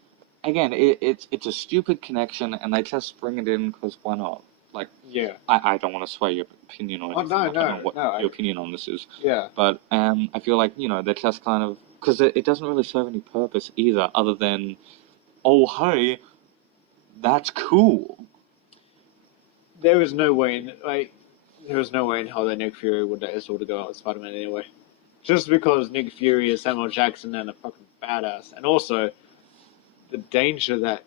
again, it's a stupid connection, and they just bring it in because why not? Like, yeah. I don't want to sway your opinion on it. Oh, no, I don't know what your opinion on this is. Yeah. But I feel like, they're just kind of, because it doesn't really serve any purpose either, other than, oh, hey, that's cool. There is no way in hell that Nick Fury would let his daughter go out with Spider-Man anyway. Just because Nick Fury is Samuel Jackson and a fucking badass. And also, the danger that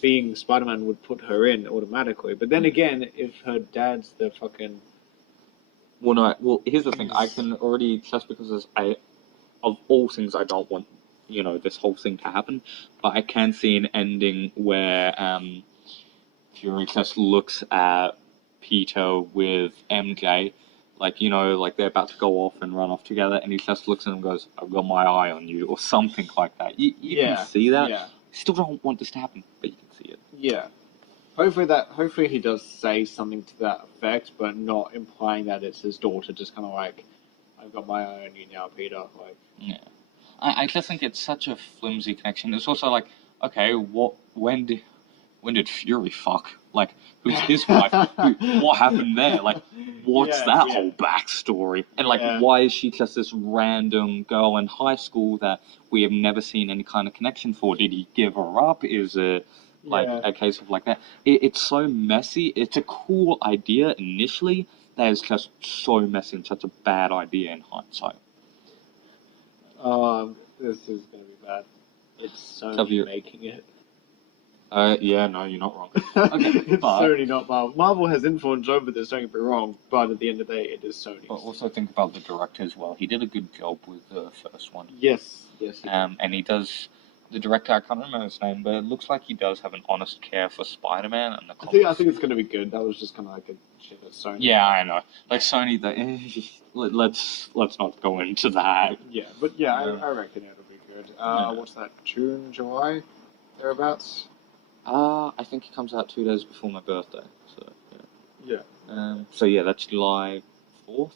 being Spider-Man would put her in automatically. But then again, if her dad's the fucking... Well, no, here's the thing. I can already, just because of all things, I don't want, this whole thing to happen. But I can see an ending where Fury just looks at Peter with MJ, like they're about to go off and run off together, and he just looks at him and goes, "I've got my eye on you," or something like that. You can see that. Yeah. Still don't want this to happen, but you can see it. Yeah. Hopefully he does say something to that effect, but not implying that it's his daughter. Just kind of like, "I've got my eye on you now, Peter." Like. Yeah. I just think it's such a flimsy connection. It's also like, okay, when did Fury fuck? Like, who's his wife? What happened there? Like, what's that whole backstory? And, like, why is she just this random girl in high school that we have never seen any kind of connection for? Did he give her up? Is it, like, a case of like that? It's so messy. It's a cool idea initially. That is just so messy and such a bad idea in hindsight. This is going to be bad. It's Sony making it. Yeah, no, you're not wrong. Okay, it's Sony, not Marvel. Marvel has influence over this, don't get me wrong, but at the end of the day, it is Sony. But also think about the director as well. He did a good job with the first one. Yes. And he does, the director, I can't remember his name, but it looks like he does have an honest care for Spider-Man and the comics. I think it's going to be good. That was just kind of like a shit at Sony. Yeah, I know. Like Sony, let's not go into that. Yeah, but I reckon it'll be good. What's that, June, July, thereabouts? I think it comes out 2 days before my birthday, so, yeah. So, yeah, that's July 4th?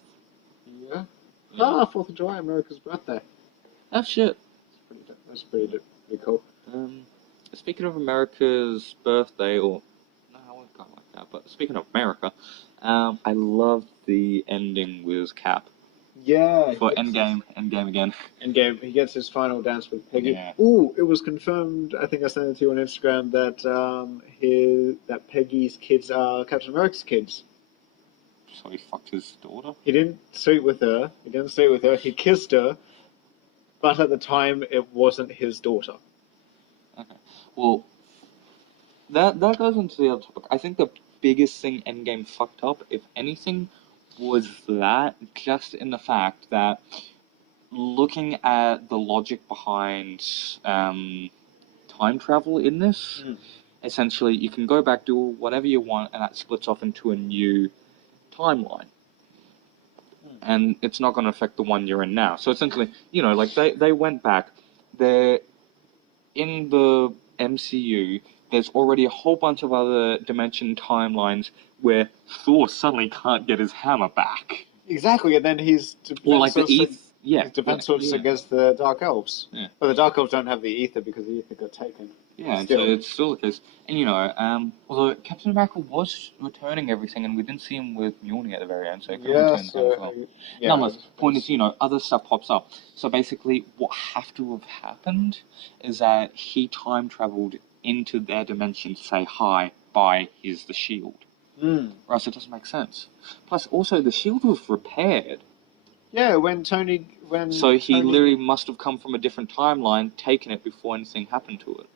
Yeah. 4th of July, America's birthday. Oh, shit. That's pretty cool. Speaking of America's birthday, or... No, I won't go like that, but speaking of America, I love the ending with Cap. Yeah. For Endgame again. Endgame, he gets his final dance with Peggy. Yeah. Ooh, it was confirmed, I think I sent it to you on Instagram, that that Peggy's kids are Captain America's kids. So he fucked his daughter? He didn't sleep with her. He kissed her. But at the time, it wasn't his daughter. Okay. Well, that goes into the other topic. I think the biggest thing Endgame fucked up, if anything, was that, just in the fact that looking at the logic behind time travel in this, essentially you can go back, do whatever you want, and that splits off into a new timeline. And it's not going to affect the one you're in now. So essentially, like they went back. They're in the MCU. There's already a whole bunch of other dimension timelines where Thor suddenly can't get his hammer back. Exactly, and then he's... Or like the Yeah. His defense was against the Dark Elves. Yeah. But the Dark Elves don't have the ether because the ether got taken. Yeah, and so it's still the case. And, you know, although Captain America was returning everything, and we didn't see him with Mjolnir at the very end, so he could have returned that as well. Yeah, Nonetheless, point is, you know, other stuff pops up. So basically, what have to have happened is that he time traveled into their dimension to say, hi, bye, here's the shield. Or else it doesn't make sense. Plus, also, the shield was repaired. Yeah, So he literally must have come from a different timeline, taken it before anything happened to it.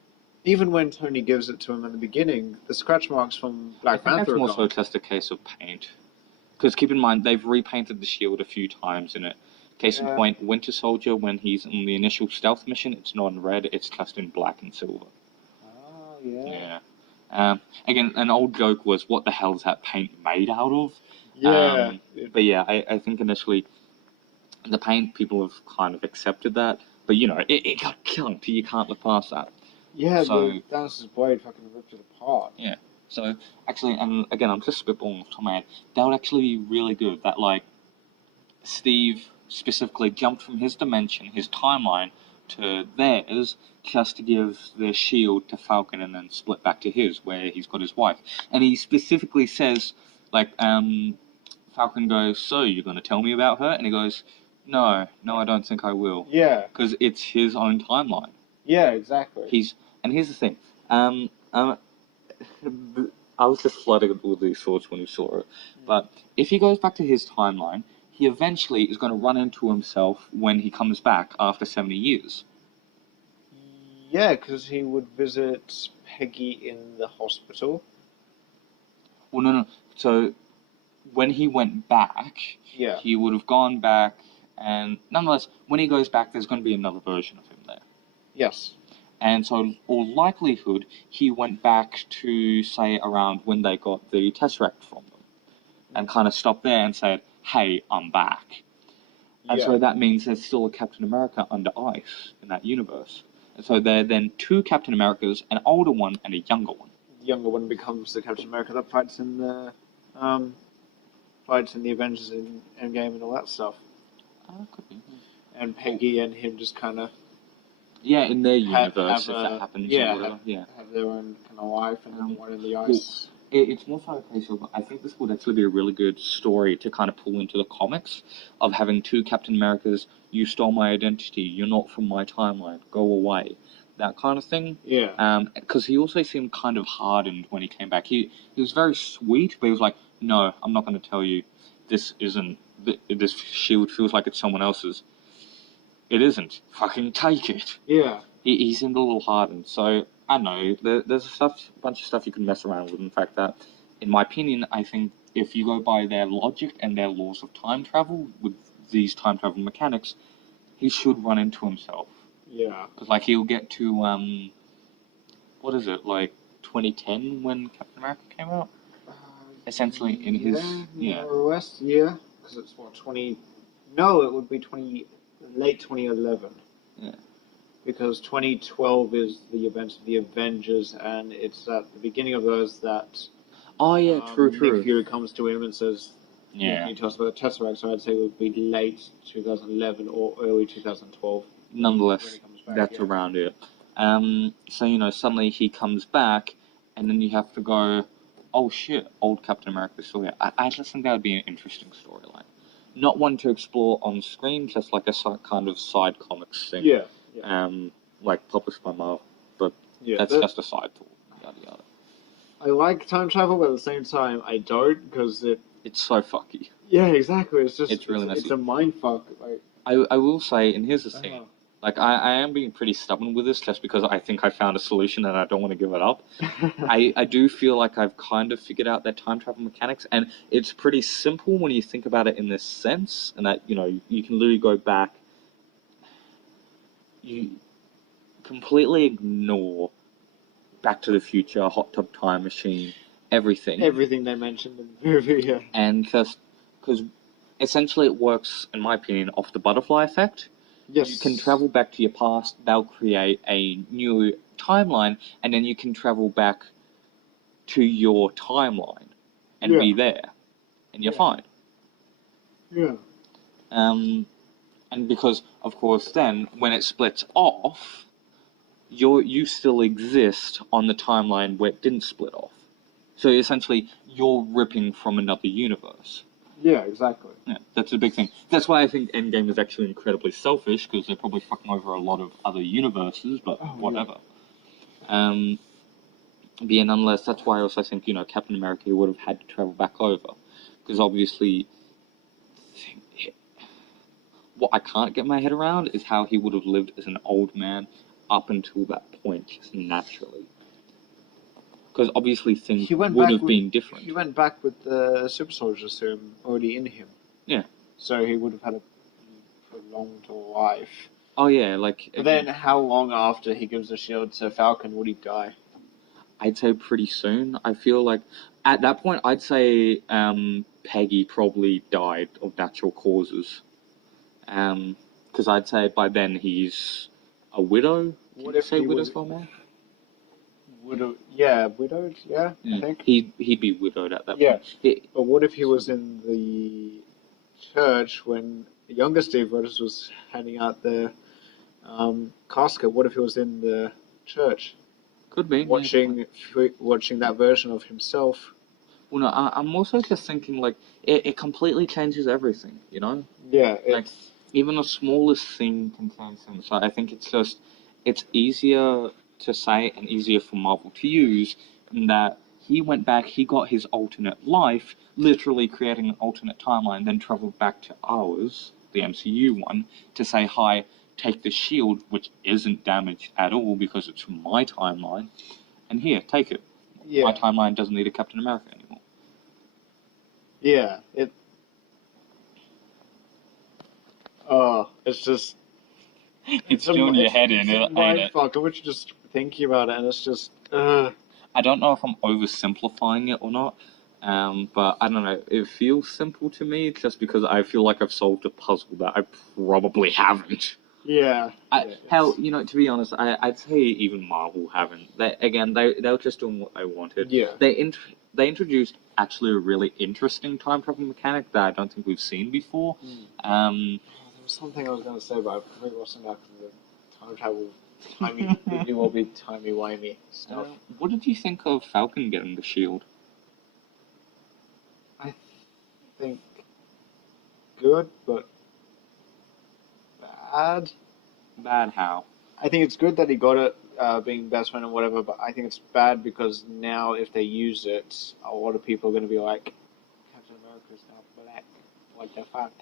Even when Tony gives it to him in the beginning, the scratch marks from Black Panther are gone. That's more so just a case of paint. Because keep in mind, they've repainted the shield a few times in it. Case in point, Winter Soldier, when he's on the initial stealth mission, it's not in red, it's just in black and silver. Oh, yeah. Again, an old joke was, what the hell is that paint made out of? Yeah. But yeah, I think initially, the paint, people have kind of accepted that. But, you know, it got killed. You can't look past that. Yeah, so Thanos' blade fucking ripped it apart. Yeah. So, actually, and again, I'm just spitballing off the top of my head, that would actually be really good. That, like, Steve specifically jumped from his dimension, his timeline, to theirs, just to give the shield to Falcon and then split back to his, where he's got his wife. And he specifically says, like, Falcon goes, so, you're going to tell me about her? And he goes, no, I don't think I will. Yeah. Because it's his own timeline. Yeah, exactly. And here's the thing. I was just flooded with these thoughts when he saw it. But if he goes back to his timeline, he eventually is going to run into himself when he comes back after 70 years. Yeah, because he would visit Peggy in the hospital. Well, no. So, when he went back, he would have gone back, and nonetheless, when he goes back, there's going to be another version of him there. Yes. And so, all likelihood, he went back to, say, around when they got the Tesseract from them. And kind of stopped there and said, hey, I'm back. And so that means there's still a Captain America under ice in that universe. And so there are then two Captain Americas, an older one and a younger one. The younger one becomes the Captain America that fights in the Avengers in Endgame and all that stuff. Could be. And Peggy and him just kind of... Yeah, in their universe, if that happens. Have their own kind of life and then one in the ice. It's more so a case of, I think this would actually be a really good story to kind of pull into the comics of having two Captain Americas, you stole my identity, you're not from my timeline, go away. That kind of thing. Yeah. Because he also seemed kind of hardened when he came back. He was very sweet, but he was like, no, I'm not going to tell you. This shield feels like it's someone else's. It isn't. Fucking take it. Yeah. He seemed a little hardened. So, I don't know. There's a bunch of stuff you can mess around with. In fact, that, in my opinion, I think if you go by their logic and their laws of time travel, with these time travel mechanics, he should run into himself. Yeah. Because, like, he'll get to, what is it, like, 2010 when Captain America came out? Essentially, in his... More or less, yeah. Because it's, what, 20... No, it would be late 2011. Yeah. Because 2012 is the events of the Avengers, and it's at the beginning of those that... Oh, yeah, true. Nick Fury comes to him and says, yeah, can you tell us about the Tesseract? So I'd say it would be late 2011 or early 2012. Nonetheless, that's around it. So, you know, suddenly he comes back, and then you have to go, oh shit, old Captain America's still here. I just think that would be an interesting storyline. Not one to explore on screen, just like a kind of side comics thing. Yeah. Like published by Marvel. But that's just a side thought. Yada yada. I like time travel, but at the same time, I don't, because it's so fucky. Yeah, exactly. It's really messy. It's a mind fuck. Like, I will say, and here's the thing. Like, I am being pretty stubborn with this just because I think I found a solution and I don't want to give it up. I do feel like I've kind of figured out their time travel mechanics, and it's pretty simple when you think about it in this sense, and that, you know, you can literally go back. You completely ignore Back to the Future, Hot Tub Time Machine, everything. Everything they mentioned in the movie, yeah. And just, because essentially it works, in my opinion, off the butterfly effect. Yes. You can travel back to your past, they'll create a new timeline, and then you can travel back to your timeline and be there, and you're fine. Yeah. And because, of course, then, when it splits off, you still exist on the timeline where it didn't split off. So essentially, you're ripping from another universe. Yeah, exactly. Yeah, that's a big thing. That's why I think Endgame is actually incredibly selfish, because they're probably fucking over a lot of other universes, but whatever. Yeah. But yeah, nonetheless, that's why I also think, Captain America would have had to travel back over. Because obviously, what I can't get my head around is how he would have lived as an old man up until that point, just naturally. Because obviously things would have been different. He went back with the super soldier serum already in him. Yeah. So he would have had a prolonged life. Oh yeah, like... But then how long after he gives the shield to Falcon would he die? I'd say pretty soon. I feel like at that point I'd say Peggy probably died of natural causes. Because I'd say by then he's a widow. What if he widow for a man? Widowed, yeah, I think. He'd be widowed at that point. But what if he was in the church when the younger Steve Rogers was handing out the casket? What if he was in the church? Could be. Watching that version of himself. Well, no, I'm also just thinking, like, it completely changes everything, you know? Yeah. Like, even the smallest thing can change things. So I think it's easier to say and easier for Marvel to use in that he went back, he got his alternate life, literally creating an alternate timeline, then traveled back to ours, the MCU one, to say, hi, take the shield, which isn't damaged at all because it's from my timeline, and here, take it. Yeah. My timeline doesn't need a Captain America anymore. Yeah, it's just... It's doing your head in, ain't it? Fuck, I was just thinking about it, and it's just... I don't know if I'm oversimplifying it or not, but I don't know. It feels simple to me just because I feel like I've solved a puzzle that I probably haven't. Yeah. Hell, to be honest, I'd say even Marvel haven't. They were just doing what they wanted. Yeah. They introduced actually a really interesting time travel mechanic that I don't think we've seen before. There was something I was going to say, but I completely lost it now because the time travel, it will be timey-wimey stuff. What did you think of Falcon getting the shield? I think good, but bad. Bad how? I think it's good that he got it, being best friend and whatever, but I think it's bad because now if they use it, a lot of people are going to be like, Captain America's now black. What the fuck?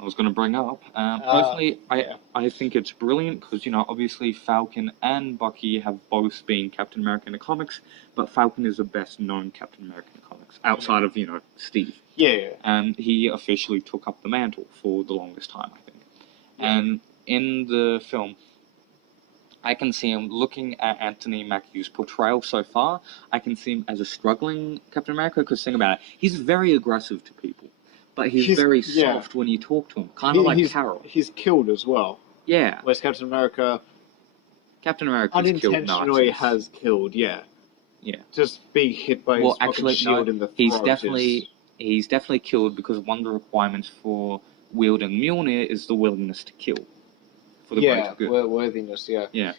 I was going to bring up. Personally, I think it's brilliant because, obviously Falcon and Bucky have both been Captain America in the comics, but Falcon is the best known Captain America in the comics, outside of, Steve. Yeah. And he officially took up the mantle for the longest time, I think. Yeah. And in the film, I can see him looking at Anthony Mackie's portrayal so far. I can see him as a struggling Captain America because think about it, he's very aggressive to people. But he's very soft when you talk to him, kind of like Carol. He's killed as well. Yeah. Whereas Captain America unintentionally has killed, yeah. Just being hit by his fucking shield in the throat. He's definitely killed because one of the requirements for wielding Mjolnir is the willingness to kill. For the greater good. Worthiness, yeah. Yeah.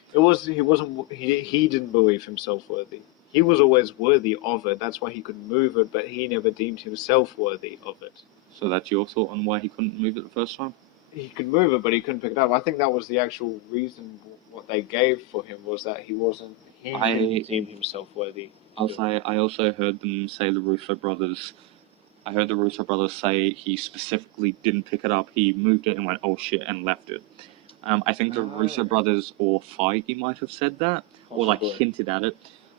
He didn't believe himself worthy. He was always worthy of it. That's why he could move it, but he never deemed himself worthy of it. So that's your thought on why he couldn't move it the first time? He could move it, but he couldn't pick it up. I think that was the actual reason what they gave for him was that he didn't deem himself worthy. I also heard them say the Russo brothers. I heard the Russo brothers say he specifically didn't pick it up. He moved it and went, oh shit, and left it. I think the Russo brothers or Feige might have said that, or like hinted at it.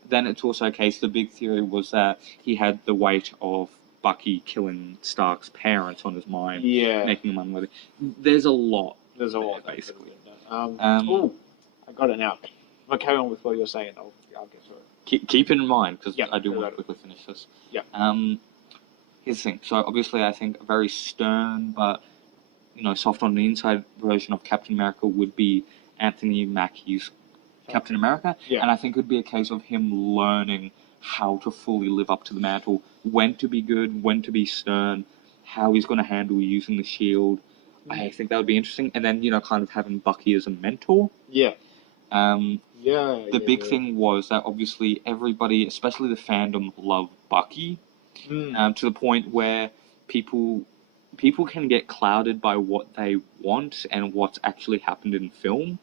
Then it's also a case, the big theory was that he had the weight of Bucky killing Stark's parents on his mind, making him unworthy. There's a lot. Basically. I got it now. I'll carry on with what you're saying. I'll get through it. Keep it in mind, because I do want to quickly finish this. Yeah. Here's the thing. So obviously I think a very stern, but, soft on the inside version of Captain America would be Anthony Mackie's Captain America, and I think it would be a case of him learning how to fully live up to the mantle, when to be good, when to be stern, how he's going to handle using the shield. I think that would be interesting. And then, kind of having Bucky as a mentor. Yeah. The Yeah. big thing was that obviously everybody, especially the fandom, loved Bucky. To the point where people can get clouded by what they want and what's actually happened in film.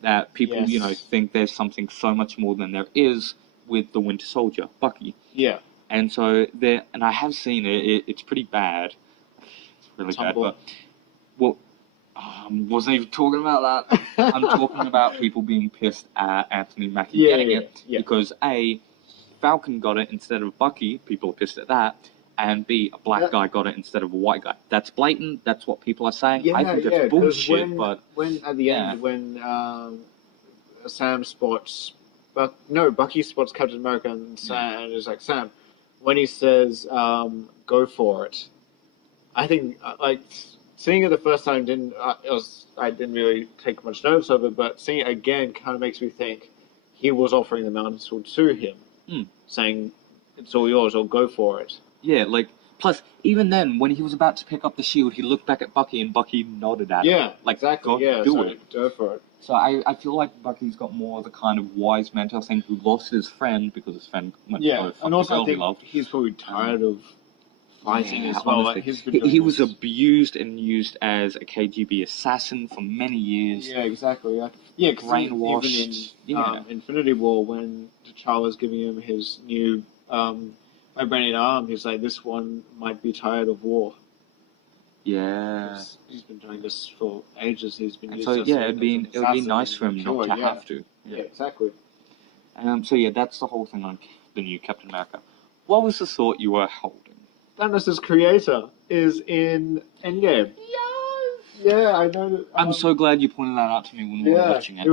That people, think there's something so much more than there is with the Winter Soldier, Bucky. Yeah. And so and I have seen it. It's pretty bad. It's really bad. But wasn't even talking about that. I'm talking about people being pissed at Anthony Mackie getting it because A, Falcon got it instead of Bucky. People are pissed at that. And B, a black guy got it instead of a white guy. That's blatant. That's what people are saying. I think that's bullshit. When at the end, when Sam spots, Bucky spots Captain America and Sam, and is like, Sam, when he says, "Go for it," I think seeing it the first time I didn't really take much notice of it, but seeing it again kind of makes me think he was offering the Mountain Sword to him, saying, "It's all yours, or go for it." Yeah, plus, even then, when he was about to pick up the shield, he looked back at Bucky, and Bucky nodded at him. Yeah, exactly. Go for it. So I feel like Bucky's got more of the kind of wise mentor thing who lost his friend because his friend went to and also I think he's probably tired of fighting as well. Honestly, he was abused and used as a KGB assassin for many years. Yeah, exactly. Yeah, brainwashed. Even in Infinity War, when T'Challa's giving him his new vibranium arm, he's like, this one might be tired of war. Yeah. He's been doing this for ages. He's been. And so it'd be nice for him not to have to. Yeah, exactly. So that's the whole thing on the new Captain America. What was the thought you were holding? Thanos' creator is in Endgame. Yes! Yeah, I know. I'm so glad you pointed that out to me when we were watching it.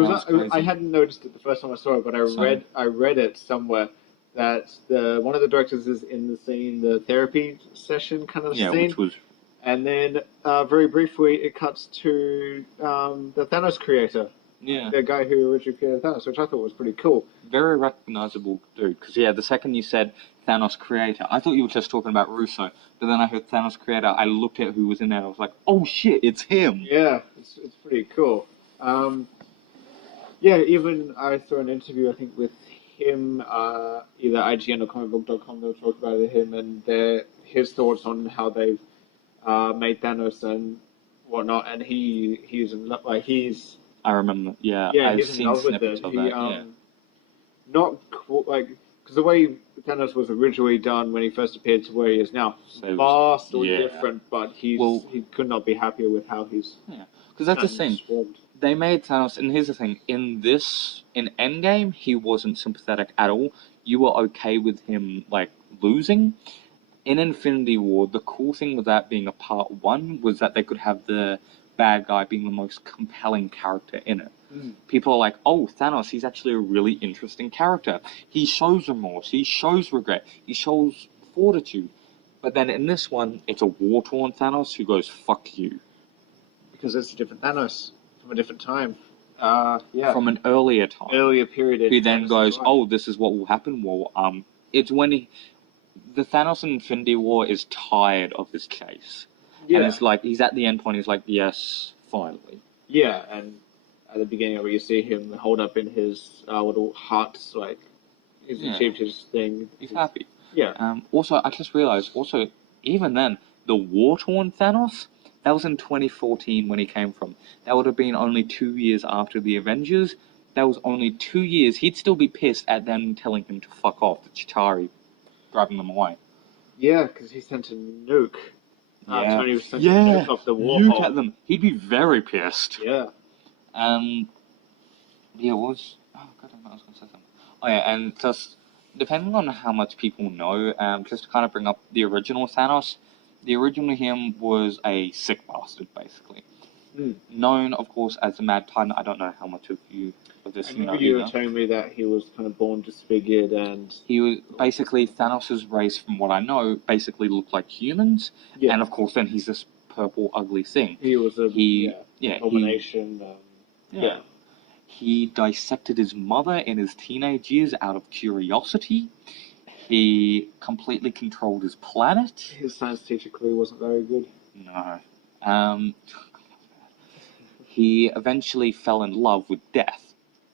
I hadn't noticed it the first time I saw it, but I read it somewhere that one of the directors is in the scene, the therapy session kind of scene. Yeah, which was. And then very briefly, it cuts to the Thanos creator. Yeah. The guy who originally created Thanos, which I thought was pretty cool. Very recognizable dude. Because, the second you said Thanos creator, I thought you were just talking about Russo. But then I heard Thanos creator, I looked at who was in there, and I was like, oh shit, it's him. Yeah, it's pretty cool. Even I saw an interview, I think, with him, either IGN or comicbook.com, they were talking about him and his thoughts on how they've made Thanos and whatnot, and he's in love, I remember, he's in love with it. Not because the way Thanos was originally done when he first appeared to where he is now, vastly different, but he could not be happier with how he's. Yeah, because that's the thing. They made Thanos, and here's the thing: in Endgame, he wasn't sympathetic at all. You were okay with him losing. In Infinity War, the cool thing with that being a part 1 was that they could have the bad guy being the most compelling character in it. People are like, oh, Thanos, he's actually a really interesting character. He shows remorse, he shows regret, he shows fortitude. But then in this one, it's a war-torn Thanos who goes, fuck you. Because it's a different Thanos from a different time. From an earlier time. Earlier period. Who then goes, oh, this is what will happen. Well, it's when the Thanos in Infinity War is tired of his chase. Yeah. And it's like, he's at the end point, he's like, yes, finally. Yeah, and at the beginning where you see him hold up in his little hut, he's achieved his thing. He's happy. Yeah. Also, I just realized, even then, the war-torn Thanos, that was in 2014 when he came from. That would have been only 2 years after the Avengers. That was only 2 years. He'd still be pissed at them telling him to fuck off, the Chitauri driving them away. Yeah, because he sent a nuke. Tony was sent a nuke off the wall. At them. He'd be very pissed. Yeah. What was... Oh, God, I was going to say something. Oh, yeah, and just, depending on how much people know, just to kind of bring up the original Thanos, the original him was a sick bastard, basically. Known, of course, as the Mad Titan. I don't know how much of this you know. You were telling me that he was kind of born disfigured and... He was basically, Thanos' race, from what I know, basically looked like humans. Yeah. And of course, then he's this purple, ugly thing. He was a combination. He dissected his mother in his teenage years out of curiosity. He completely controlled his planet. His science teacher clearly wasn't very good. No. he eventually fell in love with death.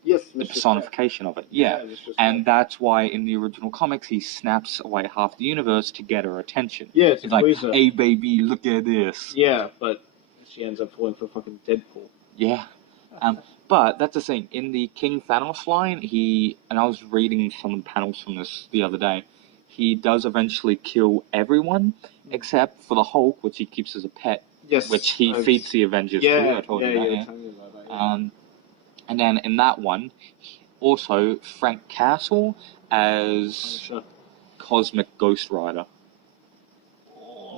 Yes, The personification of it. Yeah. And that's why in the original comics he snaps away half the universe to get her attention. Yeah, it's like, hey baby, look at this. Yeah, but she ends up falling for fucking Deadpool. Yeah. But that's the thing. In the King Thanos line, and I was reading some of the panels from this the other day, he does eventually kill everyone except for the Hulk, which he keeps as a pet. Yes. Which he feeds the Avengers too. I told you about that. And then in that one, also Frank Castle as Cosmic Ghost Rider.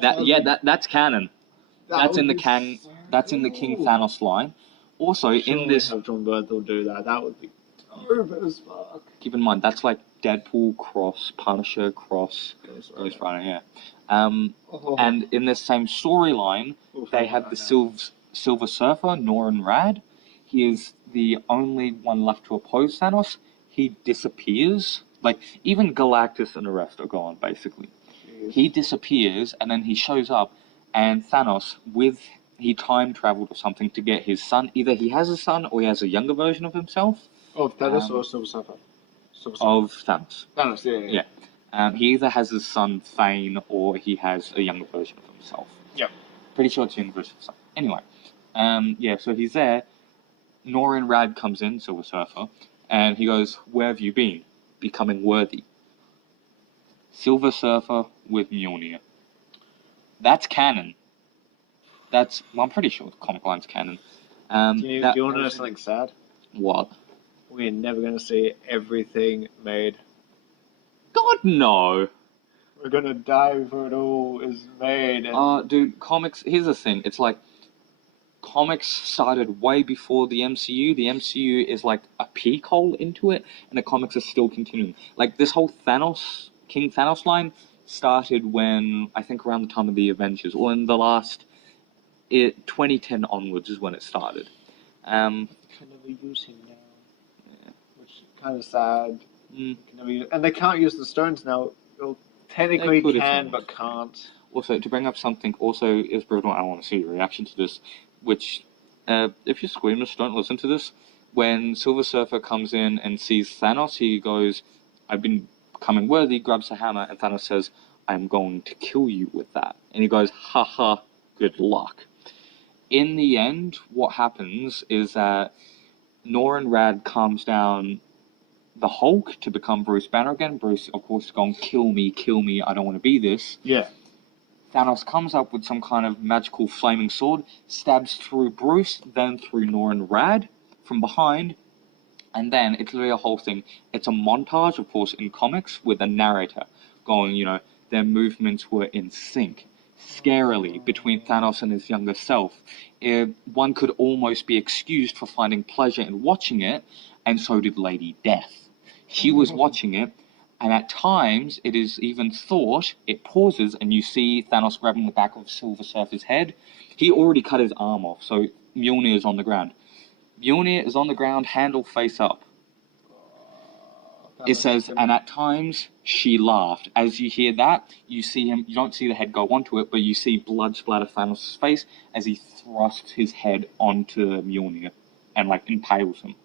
That's canon. That's in the King Thanos line. Also in this, have John Bernthal do that. That would be dope as fuck. Keep in mind that's like Deadpool cross Punisher cross Ghost Rider. Yeah. And in this same storyline, they have the Silver Surfer, Norrin Rad. He is the only one left to oppose Thanos. He disappears. Like, even Galactus and the rest are gone, basically. Jeez. He disappears, and then he shows up, and Thanos, he time traveled or something to get his son. Either he has a son, or he has a younger version of himself. Of Thanos or Silver Surfer? Of Thanos. Thanos, yeah. He either has his son, Thane, or he has a younger version of himself. Yep. Pretty sure it's a younger version of himself. Anyway, so he's there. Norrin Rad comes in, Silver Surfer, and he goes, "Where have you been? Becoming worthy." Silver Surfer with Mjolnir. That's canon. I'm pretty sure the comic line's canon. Do you want to know something sad? What? We're never going to see everything made. God, no. We're going to die before it all is made. Dude, comics, here's the thing. It's like, comics started way before the MCU. The MCU is like a peek hole into it, and the comics are still continuing. Like, this whole King Thanos line started when, I think around the time of the Avengers, or in the last, 2010 onwards is when it started. Can never use him now. Yeah. Which is kind of sad. And they can't use the stones now. Well, technically can, but can't. Also, to bring up something also is brutal, I want to see your reaction to this, which, if you're squeamish, don't listen to this. When Silver Surfer comes in and sees Thanos, he goes, "I've been becoming worthy," grabs a hammer, and Thanos says, "I'm going to kill you with that." And he goes, "Haha, good luck." In the end, what happens is that Norrin Rad calms down the Hulk to become Bruce Banner again. Bruce, of course, is going, kill me, I don't want to be this. Yeah. Thanos comes up with some kind of magical flaming sword, stabs through Bruce, then through Norrin Rad from behind, and then it's literally a whole thing. It's a montage, of course, in comics with a narrator going, their movements were in sync. Scarily, between Thanos and his younger self. One could almost be excused for finding pleasure in watching it, and so did Lady Death. She was watching it, and at times it is even thought, it pauses, and you see Thanos grabbing the back of Silver Surfer's head. He already cut his arm off, so Mjolnir is on the ground. Mjolnir is on the ground, handle face up. It says, and at times she laughed. As you hear that, you see him, you don't see the head go onto it, but you see blood splatter Thanos' face as he thrusts his head onto Mjolnir and, impales him.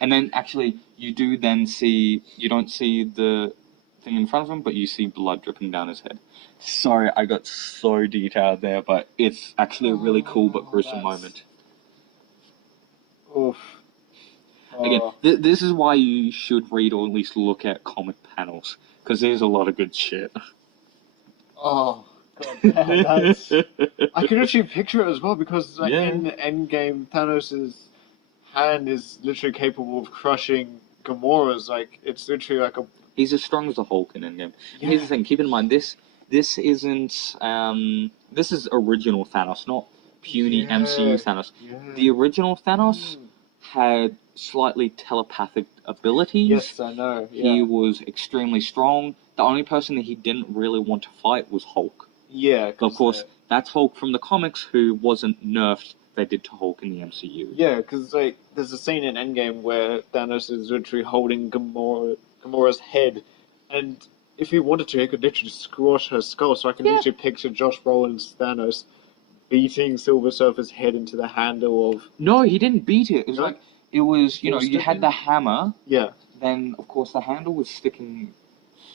And then, actually, you don't see the thing in front of him, but you see blood dripping down his head. Sorry, I got so detailed there, but it's actually a really cool but gruesome moment. Oof. Again, this is why you should read or at least look at comic panels, because there's a lot of good shit. Oh, God, I can actually picture it as well, because in Endgame, Thanos' hand is literally capable of crushing Gamora's. It's literally He's as strong as the Hulk in Endgame. Yeah. Here's the thing, keep in mind, this isn't, this is original Thanos, not puny MCU Thanos. Yeah. The original Thanos had slightly telepathic abilities. Yes, I know. Yeah. He was extremely strong. The only person that he didn't really want to fight was Hulk. Yeah. Of course, that's Hulk from the comics who wasn't nerfed. They did to Hulk in the MCU. Yeah, because there's a scene in Endgame where Thanos is literally holding Gamora's head, and if he wanted to, he could literally squash her skull. So I can literally picture Josh Brolin's Thanos beating Silver Surfer's head into the handle of... No, he didn't beat it. It was No? like, it was, you It know, was you had sticking? the hammer, Yeah. then, of course, the handle was sticking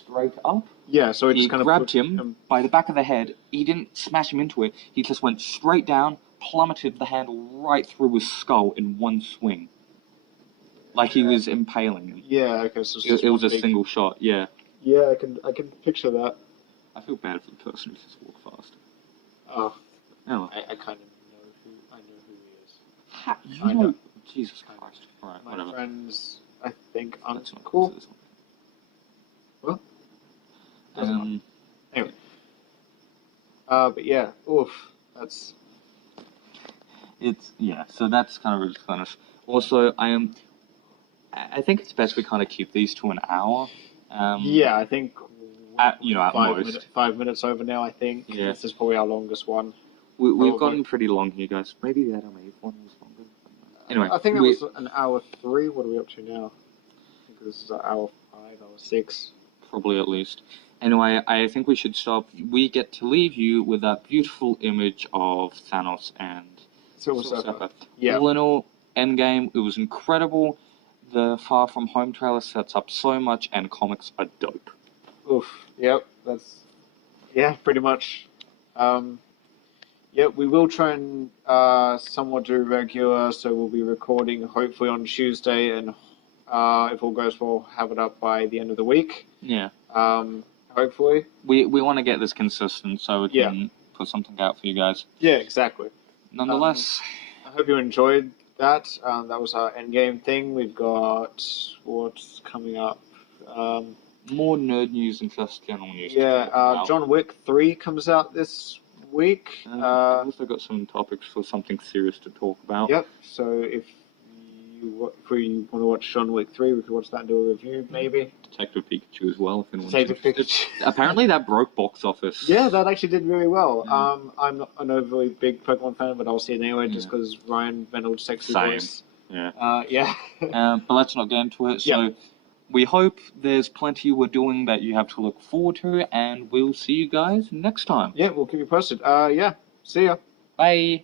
straight up. Yeah, so it He just kind of grabbed pushed him by the back of the head. He didn't smash him into it. He just went straight down, plummeted the handle right through his skull in one swing. Like he was impaling him. Yeah, okay, so It was a single shot, yeah. Yeah, I can picture that. I feel bad for the person who just walked fast. Oh, Oh. I kind of know who he is. You know, Jesus Christ. Alright, My whatever. friends, I think, aren't Let's not cool. go to this one. Well, anyway. But yeah, oof, that's... So that's kind of ridiculous. Also, I think it's best we kind of keep these to an hour. Yeah, I think... At most. 5 minutes over now, I think. Yeah. This is probably our longest one. We've gotten pretty long here, guys. Maybe the Adam Eve one was longer. Anyway. I think it was an hour 3. What are we up to now? I think this is an hour 5, hour 6. Probably at least. Anyway, I think we should stop. We get to leave you with that beautiful image of Thanos and Silver Surfer. Yeah. All in all, Endgame, it was incredible. The Far From Home trailer sets up so much, and comics are dope. Oof. Yep. That's... Yeah, pretty much. Yep, we will try and somewhat do regular, so we'll be recording hopefully on Tuesday, and if all goes well, have it up by the end of the week. Yeah. Hopefully. We want to get this consistent so we can put something out for you guys. Yeah, exactly. Nonetheless. I hope you enjoyed that. That was our Endgame thing. We've got what's coming up. More nerd news and just general news. Yeah, John Wick 3 comes out this week. I've also got some topics for something serious to talk about. Yep, so if we want to watch John Wick 3, we could watch that and do a review, maybe. Detective Pikachu as well, if anyone's Detective interested. Pikachu. Apparently that broke box office. Yeah, that actually did very well. Yeah. I'm not an overly big Pokemon fan, but I'll see it anyway, just because Ryan Reynolds' sexy voice. Yeah. Yeah. But let's not get into it. So we hope there's plenty we're doing that you have to look forward to, and we'll see you guys next time. Yeah, we'll keep you posted. Yeah, see ya. Bye.